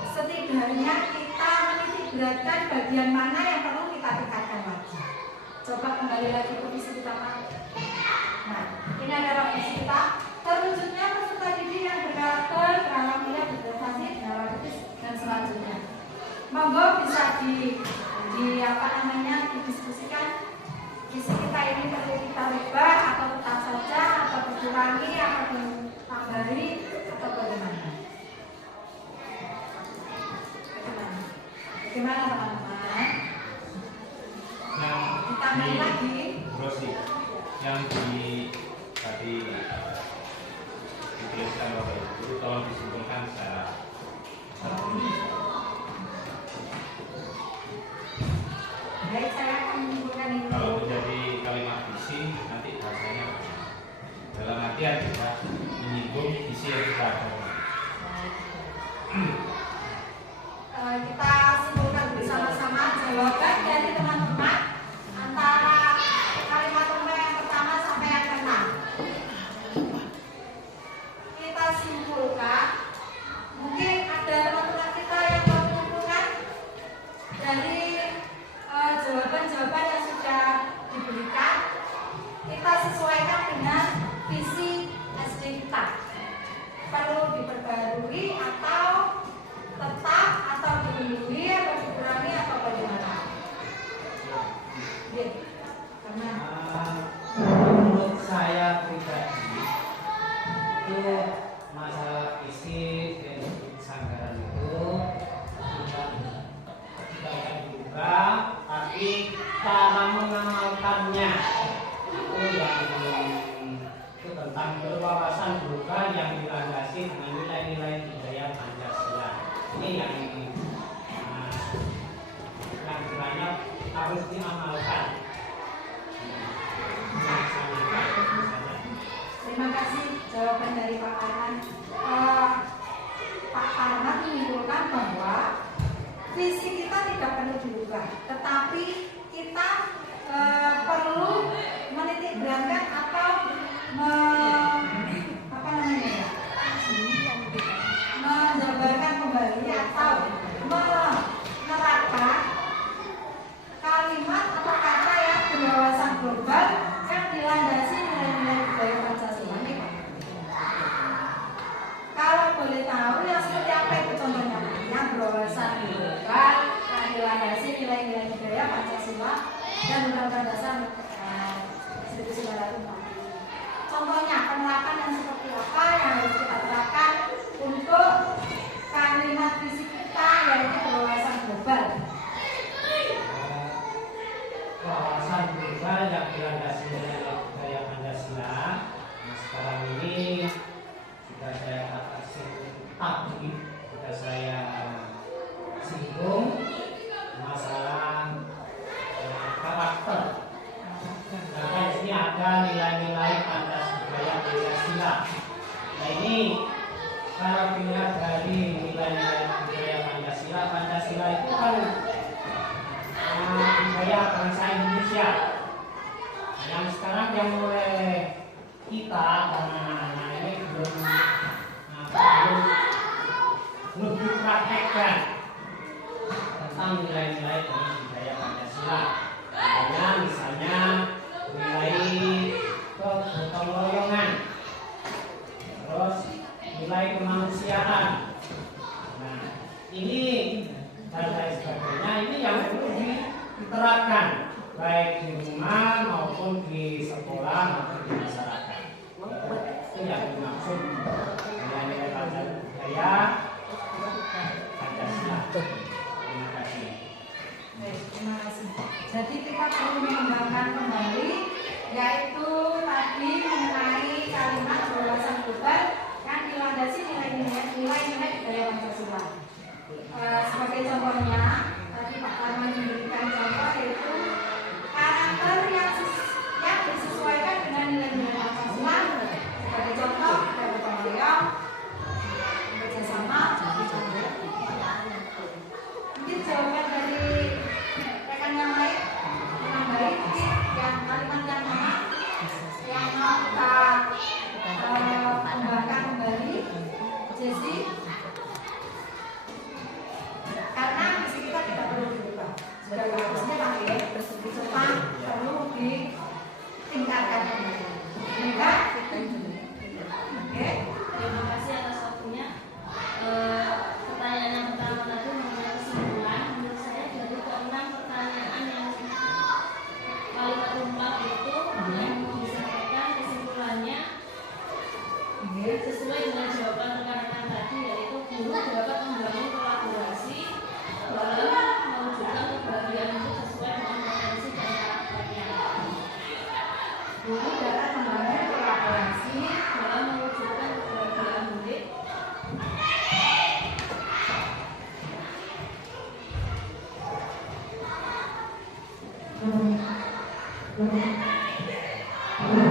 setidaknya kita menitikberatkan bagian mana yang perlu kita tingkatkan lagi. Coba kembali lagi ke visi kita. Nah, ini adalah visi kita. Terwujudnya peserta didik yang berkarakter, berakhlak mulia, berprestasi, kritis dan selanjutnya. Monggo bisa didiskusikan visi kita ini perlu kita rubah atau tetap saja atau dikurangi atau ditambahi atau bagaimana? Bagaimana teman-teman? Ditambahi lagi. Rosi, yang tadi dituliskan Bapak Ibu, tolong disimpulkan secara Baik, saya akan menyimpulkan ini. kalau menjadi kalimat visi nanti bahasanya dalam artian kita menyinggung visi yang kita ada. Kita simpulkan bersama-sama jawaban dari teman-teman antara kalimat yang pertama sampai yang keenam. Kita simpulkan, mungkin ada teman-teman kita yang mau menyimpulkan dari jawaban-jawaban yang sudah diberikan. Kita sesuaikan dengan visi SD kita. Perlu diperbarui atau tetap atau dilindungi atau dikurangi atau bagaimana? Karena menurut saya pribadi itu masalah visi dan anggaran itu tidak akan dibuka, tapi cara mengamalkannya itu yang itu tentang berwawasan global yang dilandasi dengan nilai-nilai budaya Pancasila. Ini yang kiranya harus diamalkan. terima kasih jawaban dari Pak Arman. Pak Arman menyimpulkan bahwa visi kita tidak perlu dirubah, tetapi kita perlu menitikberatkan atau menjabarkan kembali atau menerapkan kalimat atau kata yang berwawasan global yang dilandasi nilai-nilai budaya Pancasila. Kalau boleh tahu yang seperti apa itu contohnya? Yang berwawasan global yang dilandasi nilai-nilai budaya Pancasila dan Undang-Undang Dasar 1945. Contohnya penerapan yang seperti apa yang harus kita terapkan untuk kalimat visi kita yaitu berwawasan global. Wawasan global yang dilandasi nilai budaya Pancasila. Nah, sekarang ini sudah saya tadi sudah saya singgung masalah karakter. Karena di sini ada nilai-nilai Pancasila. Nah ini kalau dilihat dari nilai-nilai budaya Pancasila, Pancasila itu kan budaya bangsa Indonesia. Yang sekarang yang oleh kita anak-anak ini belum dipraktekkan tentang nilai-nilai dari budaya Pancasila. Misalnya nilai kegotong royongan, terus nilai kemanusiaan. Nah ini dan lain sebagainya ini yang perlu diterapkan baik di rumah maupun di sekolah maupun di masyarakat. Itu yang dimaksud nilai-nilai Pancasila budaya Terima kasih. Baik, terima kasih. Jadi kita perlu mengembangkan kembali, yaitu tadi mengenai kalimat wawasan global yang dilandasi nilai-nilai budaya Pancasila. Sebagai contohnya, tadi Pak Arman memberikan contoh yaitu karakter yang disesuaikan dengan nilai-nilai Pancasila. Sebagai contoh, ada gotong royong, bekerjasama. Mungkin jawaban dari rekan yang lain yang baik, yang kalimat yang mana yang mau kita kembangkan kembali, Jesse. Karena misi kita tidak perlu dirubah. Sudah bagusnya pakai cepat, perlu ditingkatkan kembali. Enggak? Oke. Terima kasih atas waktunya. Pertanyaan yang pertama tadi mengenai kesimpulan, menurut saya dari keenam pertanyaan yang kalimat lengkap itu yang mau disampaikan kesimpulannya sesuai dengan jawaban rekan-rekan tadi, yaitu guru dapat membangun kolaborasi dalam mewujudkan kebahagiaan itu sesuai dengan potensi dan karakternya. Guru dapat membangun kolaborasi Dalam mewujudkan kebahagiaan murid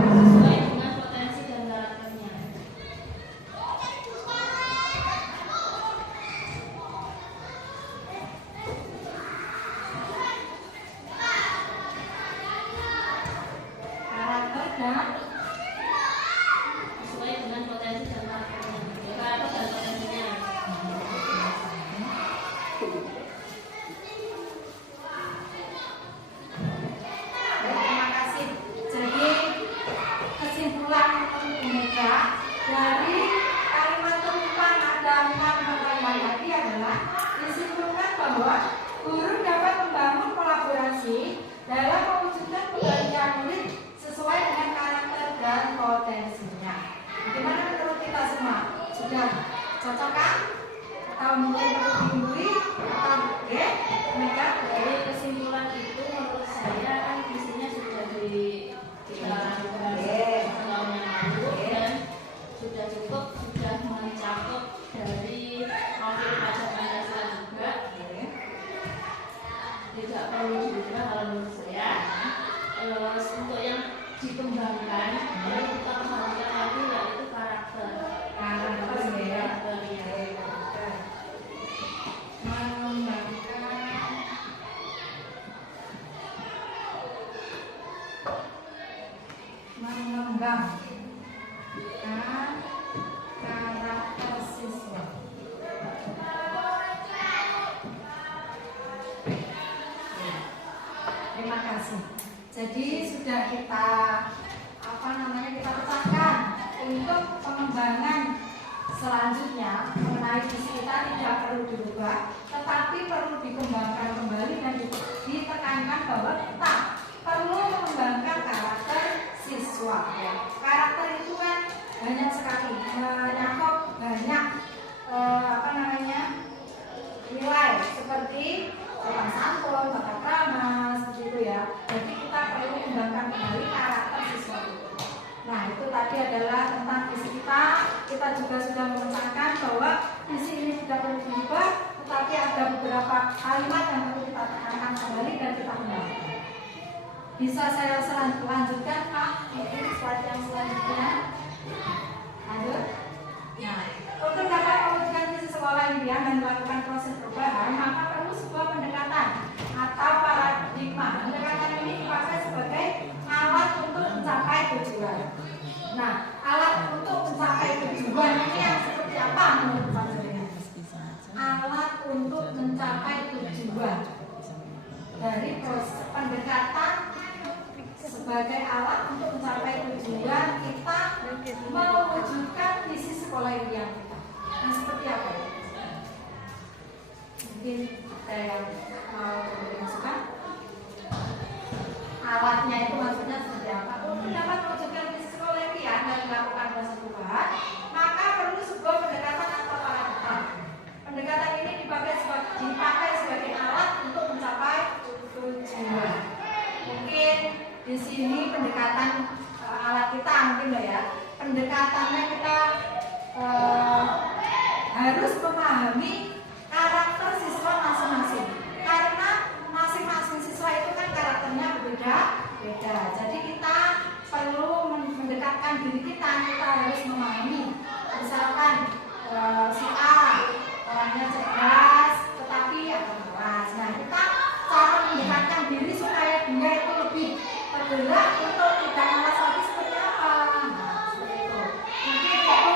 sesuai dengan potensi dan karakternya. karakter dan Sesuai dengan potensi dan karakternya. Karakter dan potensinya. terima kasih. Jadi kesimpulan Bumega dari kalimat tentang ada 6 pertanyaan tadi adalah disimpulkan bahwa guru dapat membangun kolaborasi dalam mewujudkan kebahagiaan murid sesuai dengan karakter dan potensinya. Bagaimana menurut kita semua? Sudah cocok kan? Atau mungkin perlu diungguli? Atau Bumega? Dari kesimpulan itu menurut saya kan visinya sudah dijalankan tahun yang lalu dan sudah cukup, sudah mencakup dari profil pajak Pancasila juga. Tidak perlu diubah kalau menurut saya. Untuk yang dikembangkan perlu kita perhatikan lagi yaitu karakter. Karakternya. mengembangkan karakter siswa. Terima kasih. Jadi sudah kita kita pecahkan untuk pengembangan selanjutnya mengenai visi kita tidak perlu dirubah, tetapi perlu dikembangkan kembali dan ditekankan bahwa kita perlu mengembangkan karakter siswa. Ya. Karakter itu kan banyak sekali, menyangkut banyak nilai seperti sopan santun, tata krama, seperti itu ya. Jadi kita perlu mengembangkan kembali karakter siswa itu. Nah itu tadi adalah tentang visi kita. Kita juga sudah memecahkan bahwa visi ini sudah perlu diubah, tetapi ada beberapa kalimat yang perlu kita tekankan kembali dan kita kembangkan. Bisa saya lanjutkan Pak? Ini slide yang selanjutnya. Lanjut. Nah, untuk dapat mewujudkan visi sekolah impian dan melakukan proses perubahan, maka perlu sebuah pendekatan atau paradigma. Pendekatan ini dipakai sebagai alat untuk mencapai tujuan. Nah, alat untuk mencapai tujuan ini yang seperti apa menurut Pak Sendiri? Alat untuk mencapai tujuan dari proses pendekatan sebagai alat untuk mencapai tujuan kita mewujudkan visi sekolah impian kita. Nah, seperti apa? Mungkin ada yang mau memberi masukan? Alatnya itu maksudnya seperti apa? Untuk dapat mewujudkan visi sekolah impian dan melakukan proses perubahan, maka perlu sebuah pendekatan atau paradigma. Pendekatan ini dipakai sini pendekatan alat kita mungkin loh ya. Pendekatannya kita harus memahami karakter siswa masing-masing. Karena masing-masing siswa itu kan karakternya berbeda-beda. Jadi kita perlu mendekatkan diri kita harus memahami. Misalkan si A orangnya cerdas, tetapi agak keras. Nah, kita cara mendekatkan diri supaya dia itu lebih tergerak untuk tidak malas lagi seperti apa. Nah, seperti itu. Mungkin itu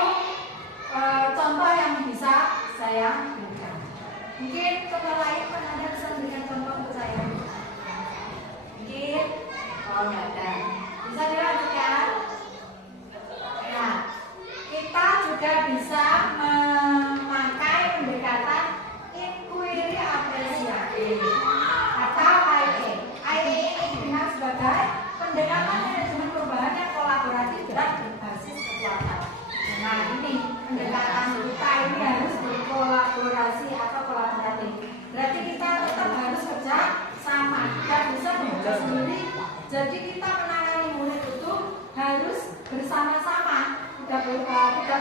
contoh yang bisa saya berikan. Mungkin contoh lain Anda bisa memberikan contoh untuk saya. Mungkin kalau nggak ada, bisa dilanjutkan. Nah, kita juga bisa memakai pendekatan inquiry apresiasi atau IA. IA ini dikenal sebagai pendekatan manajemen perubahan yang kolaboratif dan berbasis kekuatan. Nah, ini pendekatan kita ini harus berkolaborasi atau kolaboratif. Berarti kita tetap harus kerja sama, tidak bisa bekerja sendiri. Jadi kita menangani murid itu harus bersama-sama. Tidak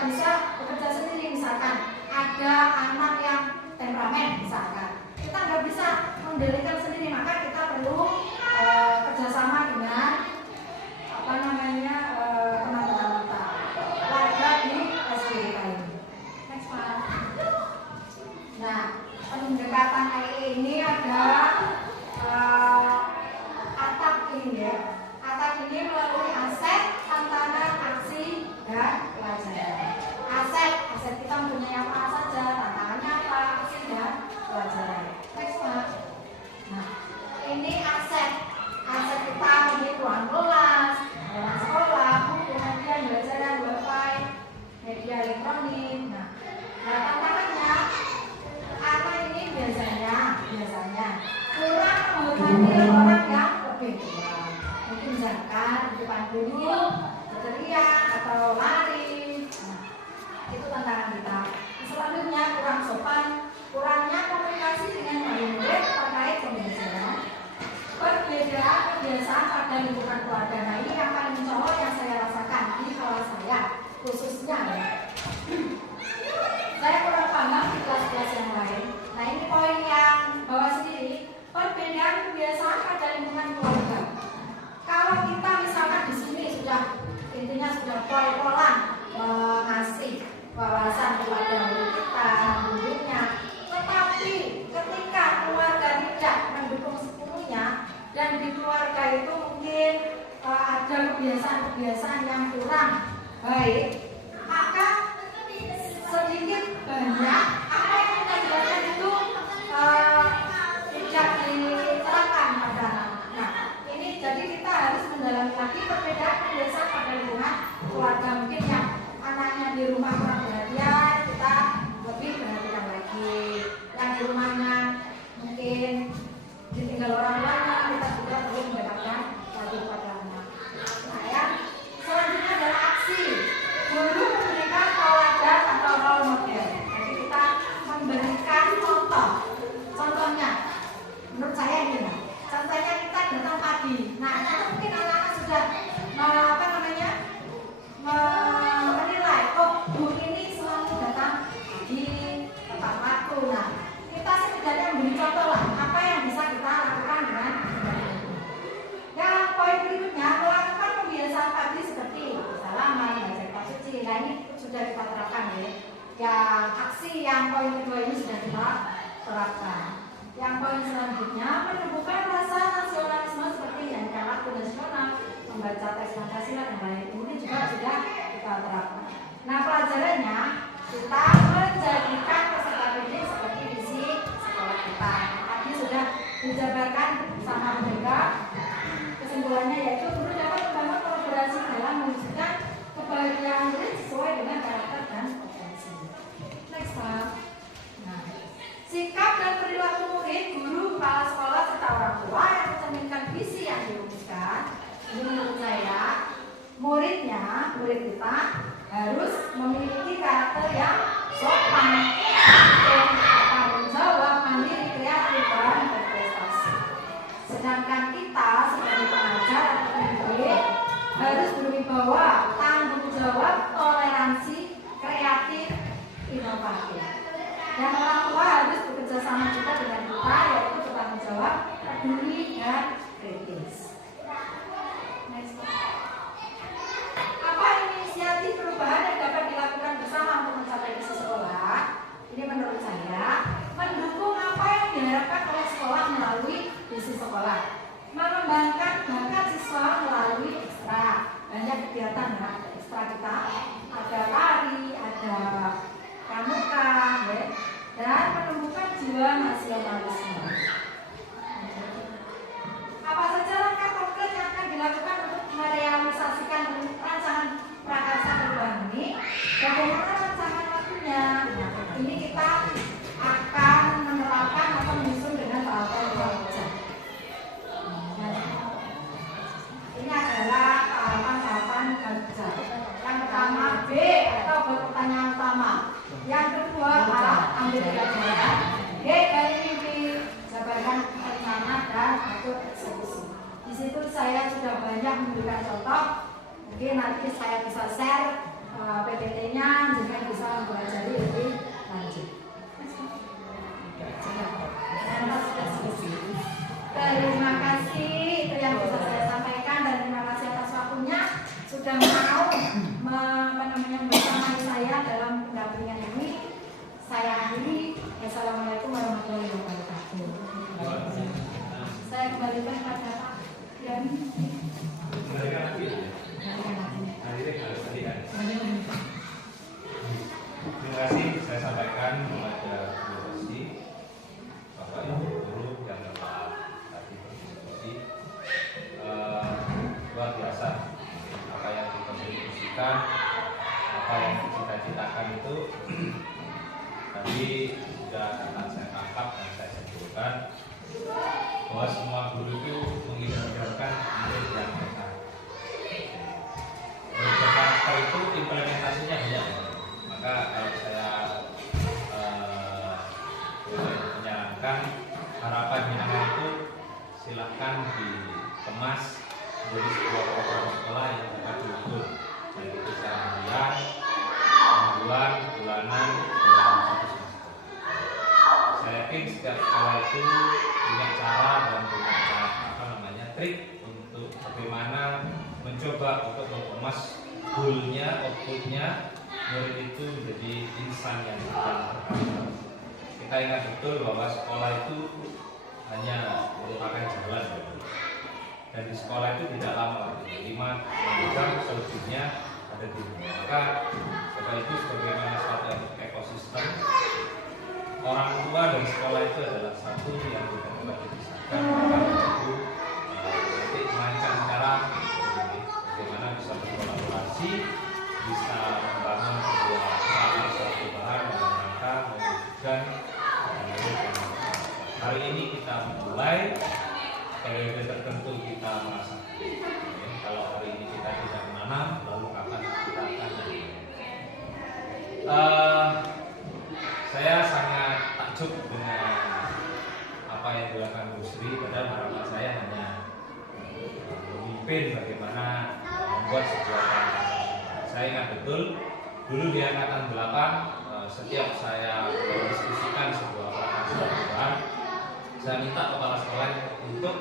bisa bekerja sendiri. Misalkan ada anak yang temperamen, misalkan kita nggak bisa mengendalikan sendiri, maka kita perlu kerjasama dengan teman-teman kita, warga di SDK ini. Next one. Nah, pendekatan IA ini ada atap ini ya. Atap ini melalui aset, tantangan, aksi, dan pelajaran. Aset kita mempunyai apa saja, tantangannya apa, aksi dan pelajaran. Next one. Nah, ini aset kita memiliki ruang kelas, ruang sekolah, buku, media belajar, wifi, media elektronik. Nah, tantangannya apa ini biasanya kurang menghormati orang yang lebih tua. Mungkin zakat di depan guru, berteriak atau lari. Nah, itu tantangan kita. Selanjutnya kurang sopan, kurangnya komunikasi dengan murid terkait pembelajaran, perbedaan kebiasaan pada lingkungan keluarga. Nah, ini yang paling mencolok yang saya rasakan di kelas saya khususnya ya. Saya kurang paham di kelas-kelas yang lain. Nah, ini poin yang bawah sendiri, perbedaan kebiasaan pada lingkungan keluarga. Kalau kita misalkan di sini intinya sudah pol-polan mengasih wawasan kepada murid kita, muridnya, tetapi ketika keluarga tidak mendukung sepenuhnya dan di keluarga itu mungkin ada kebiasaan-kebiasaan yang kurang baik, maka sedikit banyak apa yang kita jelaskan itu tidak diterapkan pada anak. Nah, ini jadi kita harus mendalami lagi perbedaan kebiasaan pada lingkungan keluarga. Mungkin yang anaknya di rumah kurang perhatian, kita lebih perhatikan lagi. Yang di rumahnya mungkin ditinggal orang tuanya, kita juga perlu mendapatkan lagi kepada anak. Nah, yang selanjutnya adalah aksi. Guru memberikan teladan atau role model. Jadi kita memberikan contoh. Contohnya, menurut saya ini lah. Contohnya kita datang pagi. Nah, itu mungkin anak-anak sudah menilai, oh bu ini selalu datang pagi, tepat waktu. Nah, kita setidaknya memberi contoh lah apa yang bisa kita lakukan dengan yang poin berikutnya, melakukan kebiasaan pagi seperti salaman, baca kitab suci. Nah, ini sudah kita terapkan ya. Yang aksi yang poin kedua ini sudah kita terapkan. Yang poin selanjutnya, menumbuhkan rasa nasionalisme seperti yang lagu nasional, membaca teks Pancasila dan lain. Ini juga sudah kita terapkan. Nah, pelajarannya kita menjadikan peserta didik seperti visi sekolah kita. Tadi sudah dijabarkan sama mereka. Kesimpulannya yaitu guru dapat membangun kolaborasi dalam mewujudkan kebahagiaan murid sesuai dengan karakter dan potensi. Next Pak. Nah, sikap dan perilaku murid, guru, kepala sekolah serta orang tua yang mencerminkan visi yang dirumuskan. Ini menurut saya, murid kita harus memiliki karakter yang sopan, bertanggung jawab, mandiri, kreatif, dan berprestasi. Sedangkan kita sebagai pengajar atau jiwa nasionalisme. Apa saja langkah konkret yang akan dilakukan untuk merealisasikan rancangan prakarsa perubahan ini? Bagaimana rancangan waktunya? Nah, ini kita akan menerapkan atau menyusun dengan tahapan kerja. Ini adalah tahapan kerja. Yang pertama B atau pertanyaan utama. Yang kedua A, ambil pelajaran. G, dari mimpi, jabarkan rencana dan atur eksekusi. Di situ saya sudah banyak memberikan contoh. Mungkin nanti saya bisa share PPT-nya, juga bisa mempelajari lebih lanjut. Terima kasih, itu yang bisa saya sampaikan, dan terima kasih atas waktunya sudah mau bersamai saya dalam pendampingan ini. Saya akhiri. Assalamualaikum warahmatullahi wabarakatuh. Saya kembalikan kepada Pak Yani. Kembalikan lagi. Terima kasih saya sampaikan kepada diskusi Bapak Ibu guru yang telah tadi berdiskusi. Luar biasa apa yang dikontribusikan, apa yang dicita-citakan itu tadi sudah akan saya tangkap dan saya simpulkan bahwa semua guru itu menginginkan murid yang berkarakter. Berkarakter itu implementasinya banyak. Maka kalau saya boleh menyarankan, harapan jenengan itu silahkan dikemas menjadi sebuah program sekolah yang dapat diukur, baik itu secara harian, mingguan, bulanan, dalam satu semester. Saya yakin setiap sekolah itu punya cara dan punya trik untuk bagaimana mencoba untuk mengemas goalnya, outputnya murid itu menjadi insan yang berkarakter. Kita ingat betul bahwa sekolah itu hanya merupakan jalan, dan di sekolah itu tidak lama, 5 jam selanjutnya ada di rumah. Maka sekolah itu sebagaimana suatu ekosistem, orang tua dan sekolah itu adalah satu yang tidak dapat dipisahkan. Maka itu nanti merancang cara bagaimana bisa berkolaborasi, bisa membangun sebuah prakarsa perubahan dalam rangka mewujudkan hari ini kita mulai periode tertentu kita merasa kalau hari ini kita tidak menanam, lalu kapan kita akan saya sangat takjub dengan apa yang dilakukan Bu Sri. Padahal harapan saya hanya memimpin bagaimana membuat sebuah prakarsa. Saya ingat betul dulu di angkatan 8, setiap saya mendiskusikan sebuah prakarsa perubahan, saya minta kepala sekolah untuk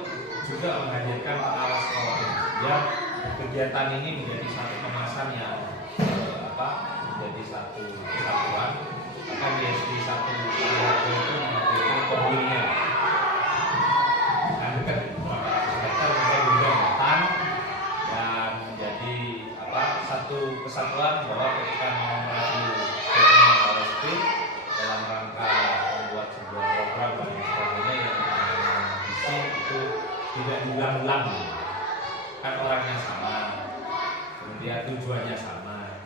juga menghadirkan kepala sekolah biar kegiatan ini menjadi satu kemasan yang menjadi satu kesatuan. Bahkan di SD 1 itu menghadirkan kombilnya dan dekat beberapa meter mulai datang dan menjadi satu kesatuan bahwa ketika mau mereview dokumen KSP dalam rangka membuat sebuah program dan sebagainya yang visi itu tidak diulang-ulang, kan orangnya sama, kemudian tujuannya sama.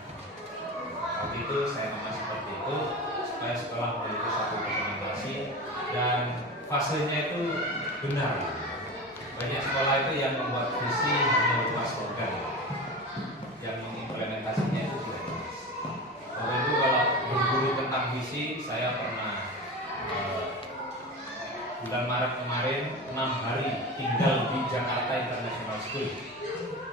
Waktu itu saya memang seperti itu supaya sekolah memiliki satu dokumentasi dan fasenya itu benar. Banyak sekolah itu yang membuat visi hanya berupa slogan, yang mengimplementasinya itu tidak jelas. Waktu itu kalau berburu tentang visi, saya pernah bulan Maret kemarin 6 hari tinggal di Jakarta International School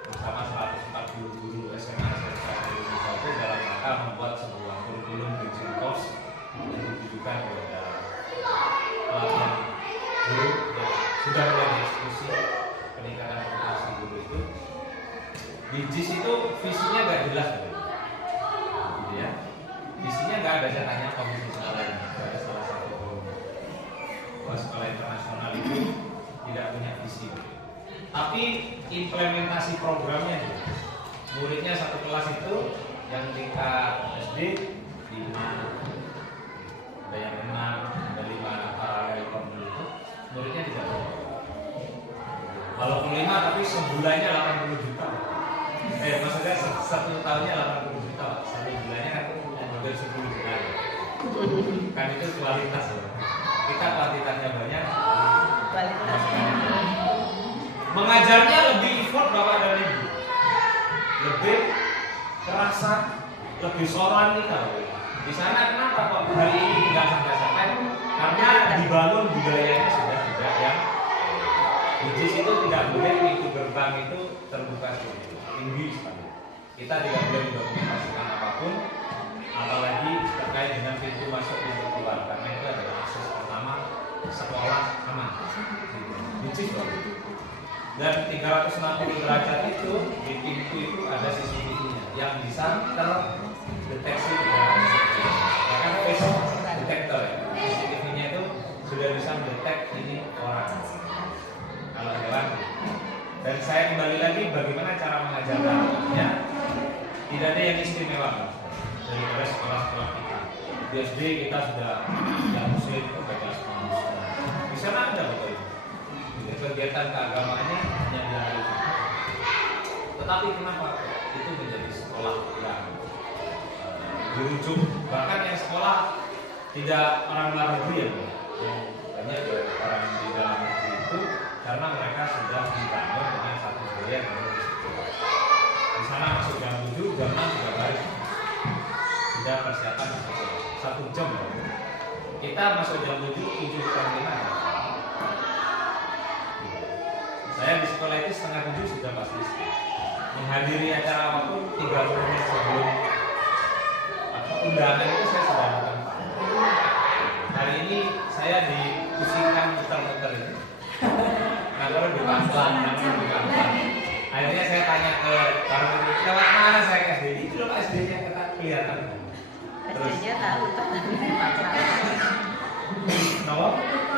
bersama 140 guru SMA SMK di Indonesia itu dalam rangka membuat sebuah kurikulum bridging course yang ditujukan kepada pelatihan guru yang sudah mulai diskusi peningkatan kompetensi guru itu. Di JIS itu visinya nggak jelas, gitu ya. Visinya nggak ada, saya tanya komisi lain, ada salah satu guru bahwa sekolah internasional itu tidak punya visi. Tapi implementasi programnya, muridnya satu kelas itu yang tingkat SD 5, ada yang 6, ada 5 Kalau 5 tapi sebulannya 80 juta. Maksudnya 1 tahunnya 80 juta, 1 bulannya kan hampir 10 juta. Kan itu kualitas loh. Kita kuantitasnya banyak. Mengajarnya lebih effort Bapak dan Ibu. Lebih kerasa, lebih soran kita. Di sana kenapa kok hari ini nggak sampai-sampai? Karena dibangun budayanya sudah yang which is itu tidak boleh pintu gerbang itu terbuka tinggi sekali. Kita tidak boleh mengkomunikasikan apapun, apalagi terkait dengan pintu masuk pintu keluar, karena itu adalah akses pertama sekolah aman. Which is dan 360 derajat itu di pintu itu ada CCTV-nya yang bisa terdeteksi bahkan face detector ya. CCTV-nya itu sudah bisa mendetek ini orang kalau hewan. Dan saya kembali lagi bagaimana cara mengajarkannya. Tidak ada yang istimewa daripada sekolah-sekolah kita. Di SD kita sudah yang muslim itu baca sekolah muslim. Di sana ada betul. Kegiatan keagamaannya yang dilakukan. Tetapi kenapa itu menjadi sekolah yang dirujuk, bahkan yang sekolah tidak orang luar negeri ya, yang banyak orang di dalam negeri itu karena mereka sudah dibangun dengan satu budaya yang di sana masuk jam 7, jam 6 sudah balik, sudah persiapan 1 jam. Kita masuk jam 7, 7:45. Saya di sekolah itu 6:30 sudah pasti menghadiri acara apapun 30 menit sebelum undangan itu saya sudah datang. Hari ini saya dipusingkan muter-muter ini. Kalau di Pangkalan, akhirnya saya tanya ke para murid, lewat mana saya ke SD? Itu loh Pak SD-nya kita kelihatan. Terus SD-nya tahu Nopo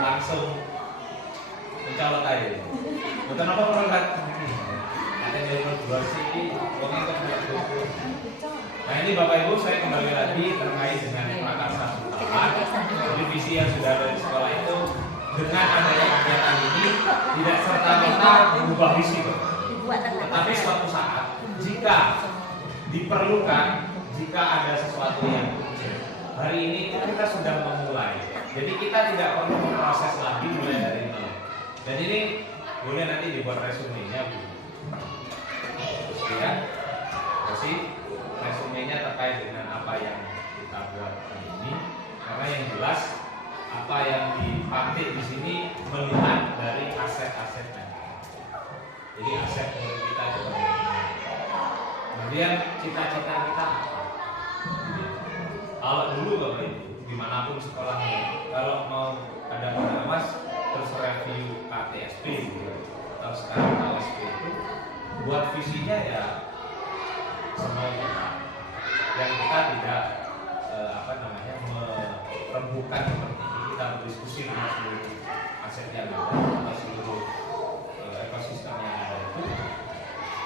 langsung mencolok aja. Betul apa orang kan? Ada yang berdua sih, pokoknya itu. Nah ini Bapak Ibu saya kembali lagi terkait dengan prakarsa sekolah. Jadi visi yang sudah ada di sekolah itu dengan adanya kegiatan ini tidak serta-merta berubah visi, tetapi suatu saat jika diperlukan, jika ada sesuatu yang hari ini kita sudah memulai. Jadi kita tidak perlu memproses lagi mulai dari nol. Dan ini boleh nanti dibuat resumenya Bu. Ya, terus resumenya terkait dengan apa yang kita buat ini. Karena yang jelas apa yang dipakai di sini melihat dari aset-asetnya. Jadi aset dari kita itu kemudian cita-cita kita. Kalau dulu Bapak Ibu dimanapun sekolahnya, kalau mau ada pengawas terus review KTSP gitu, atau sekarang KSP itu buat visinya ya semua kita yang kita tidak merembukan seperti ini, kita berdiskusi dengan seluruh aset yang ada atau seluruh ekosistem yang ada itu,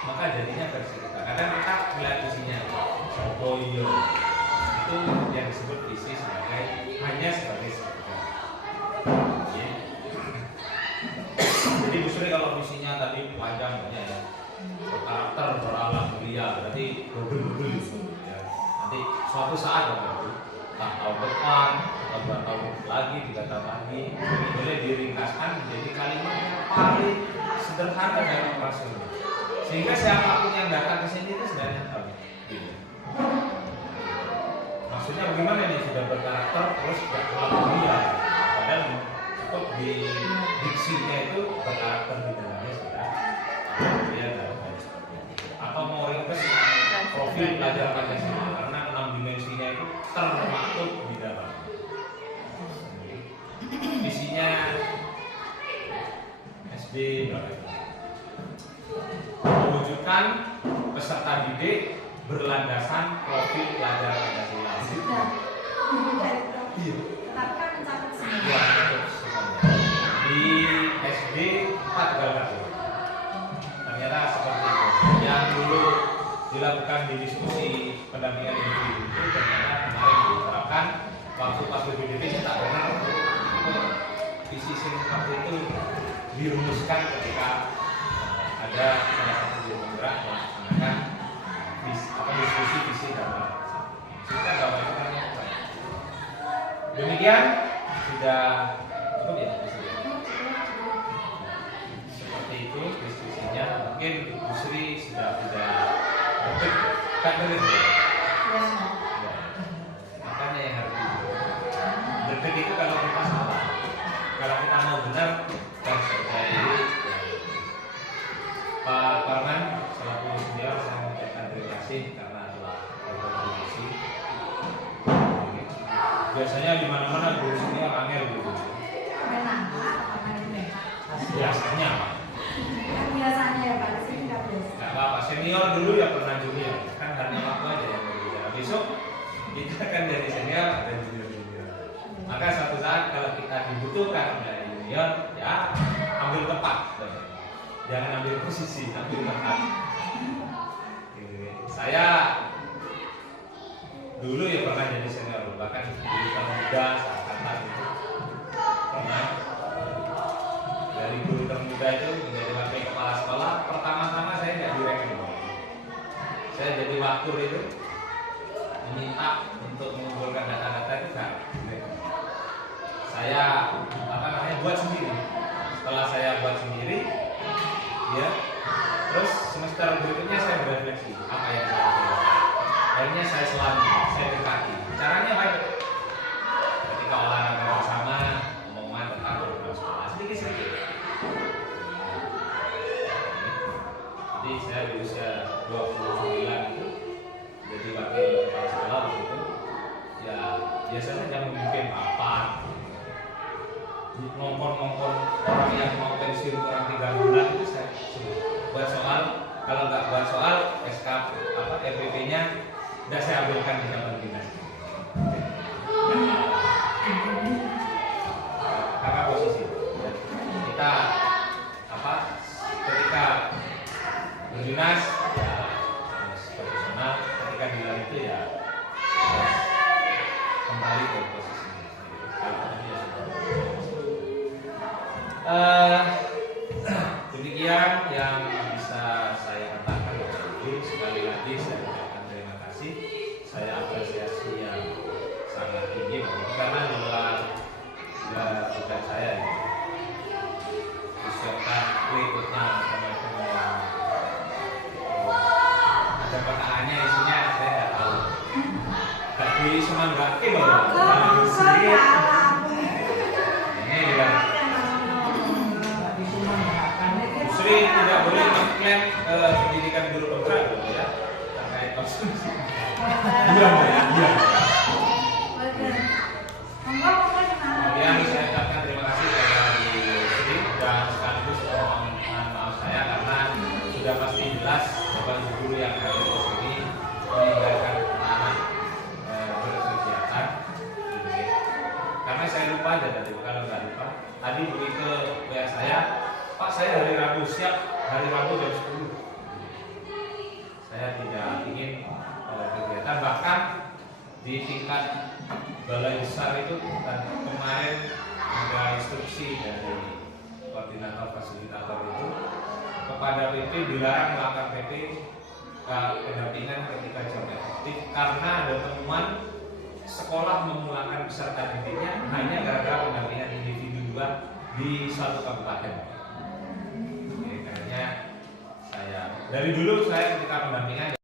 maka jadinya versi kita. Kadang kita melihat visinya oh iya itu yang disebut visi sebagai hanya sebagai sekedar. Jadi Bu Sri kalau visinya tadi panjang banyak ya, berkarakter beralam mulia berarti double ya. Nanti suatu saat entah tahun depan atau 2 tahun lagi 3 tahun lagi boleh diringkaskan menjadi kalimat yang paling sederhana dan operasional sehingga siapapun yang datang ke sini itu sebenarnya tahu. Maksudnya bagaimana ini sudah berkarakter terus berlalu mulia, padahal untuk di diksinya itu berkarakter di dalamnya sudah mulia dan atau mau ringkas profil pelajar Pancasila karena 6 dimensinya itu termaktub di dalam. Visinya SD berapa? Mewujudkan peserta didik berlandasan profil pelajar Pancasila. Tetapkan mencatat semua. Ya, di SD 4 gagal. Ternyata seperti itu. Yang dulu dilakukan di diskusi pendampingan individu itu ternyata kemarin diterapkan waktu pas PPDB saya tak benar visi seperti itu dirumuskan ketika ada salah satu guru penggerak melaksanakan diskusi visi dan kita Bapak Ibu kan. Demikian sudah cukup ya. Seperti itu diskusinya. Mungkin Bu Sri sudah detik kan detik ya. Makanya yang harus detik itu kalau kita salah, kalau kita mau benar dan percaya diri. Pak Parman selaku senior saya mengucapkan terima kasih karena telah berkontribusi. Biasanya di mana-mana guru senior angel gitu. Biasanya Pak. Biasanya ya Pak, sini nggak biasa. Nggak apa-apa, senior dulu ya pernah junior. Kan hanya waktu aja yang berbicara. Besok kita kan jadi senior dan junior. Maka suatu saat kalau kita dibutuhkan dari junior, ya ambil tempat. Jangan ambil posisi, ambil tempat. Saya dulu ya pernah jadi senior, bahkan di termuda saat kata itu pernah. Dari guru termuda itu menjadi wakil kepala sekolah, pertama-tama saya nggak direktur. Saya jadi wakil itu meminta untuk mengumpulkan data-data itu kan. Saya buat sendiri. Setelah saya buat sendiri, ya, terus semester berikutnya saya berefleksi apa yang saya lakukan. Akhirnya saya selami, saya dekati. Caranya baik. Ketika olahraga bersama, omongan tentang program sekolah sedikit-sedikit. Jadi saya di usia 29 itu jadi wakil kepala sekolah begitu. Ya biasanya yang memimpin apa? Ngongkon orang yang mau pensiun kurang 3 bulan itu saya buat soal. Kalau nggak buat soal SK EPP-nya tidak saya ambilkan di dewan dinas. Karena posisi kita ketika berdinas ya harus profesional, ketika di luar itu ya harus kembali ke posisinya. Demikian yang bisa saya katakan. Sekali lagi saya ucapkan terima kasih. Saya apresiasi yang sangat tinggi karena di luar tugas saya ya. Disiapkan berikutnya macam-macam yang ada pertanyaannya isinya saya nggak tahu. Tapi semangat loh. Ini juga Sri tidak boleh mengklaim pendidikan guru penggerak ya terkait konsumsi. Iya. Kemudian saya ucapkan terima kasih kepada Bu Sri dan sekaligus permohonan maaf saya karena sudah pasti jelas Bapak Ibu guru yang hadir di sini meninggalkan anak berkegiatan. Karena saya lupa aja tadi, kalau nggak lupa tadi begitu WA saya, Pak saya hari Rabu siap, hari Rabu jam 10. Saya tidak ingin kegiatan, bahkan di tingkat balai besar itu dan kemarin ada instruksi dari koordinator fasilitator itu kepada PP dilarang melakukan PP pendampingan ketika jam efektif karena ada temuan sekolah memulangkan peserta didiknya hanya gara-gara pendampingan individu juga di suatu kabupaten. Karena saya dari dulu saya ketika pendampingan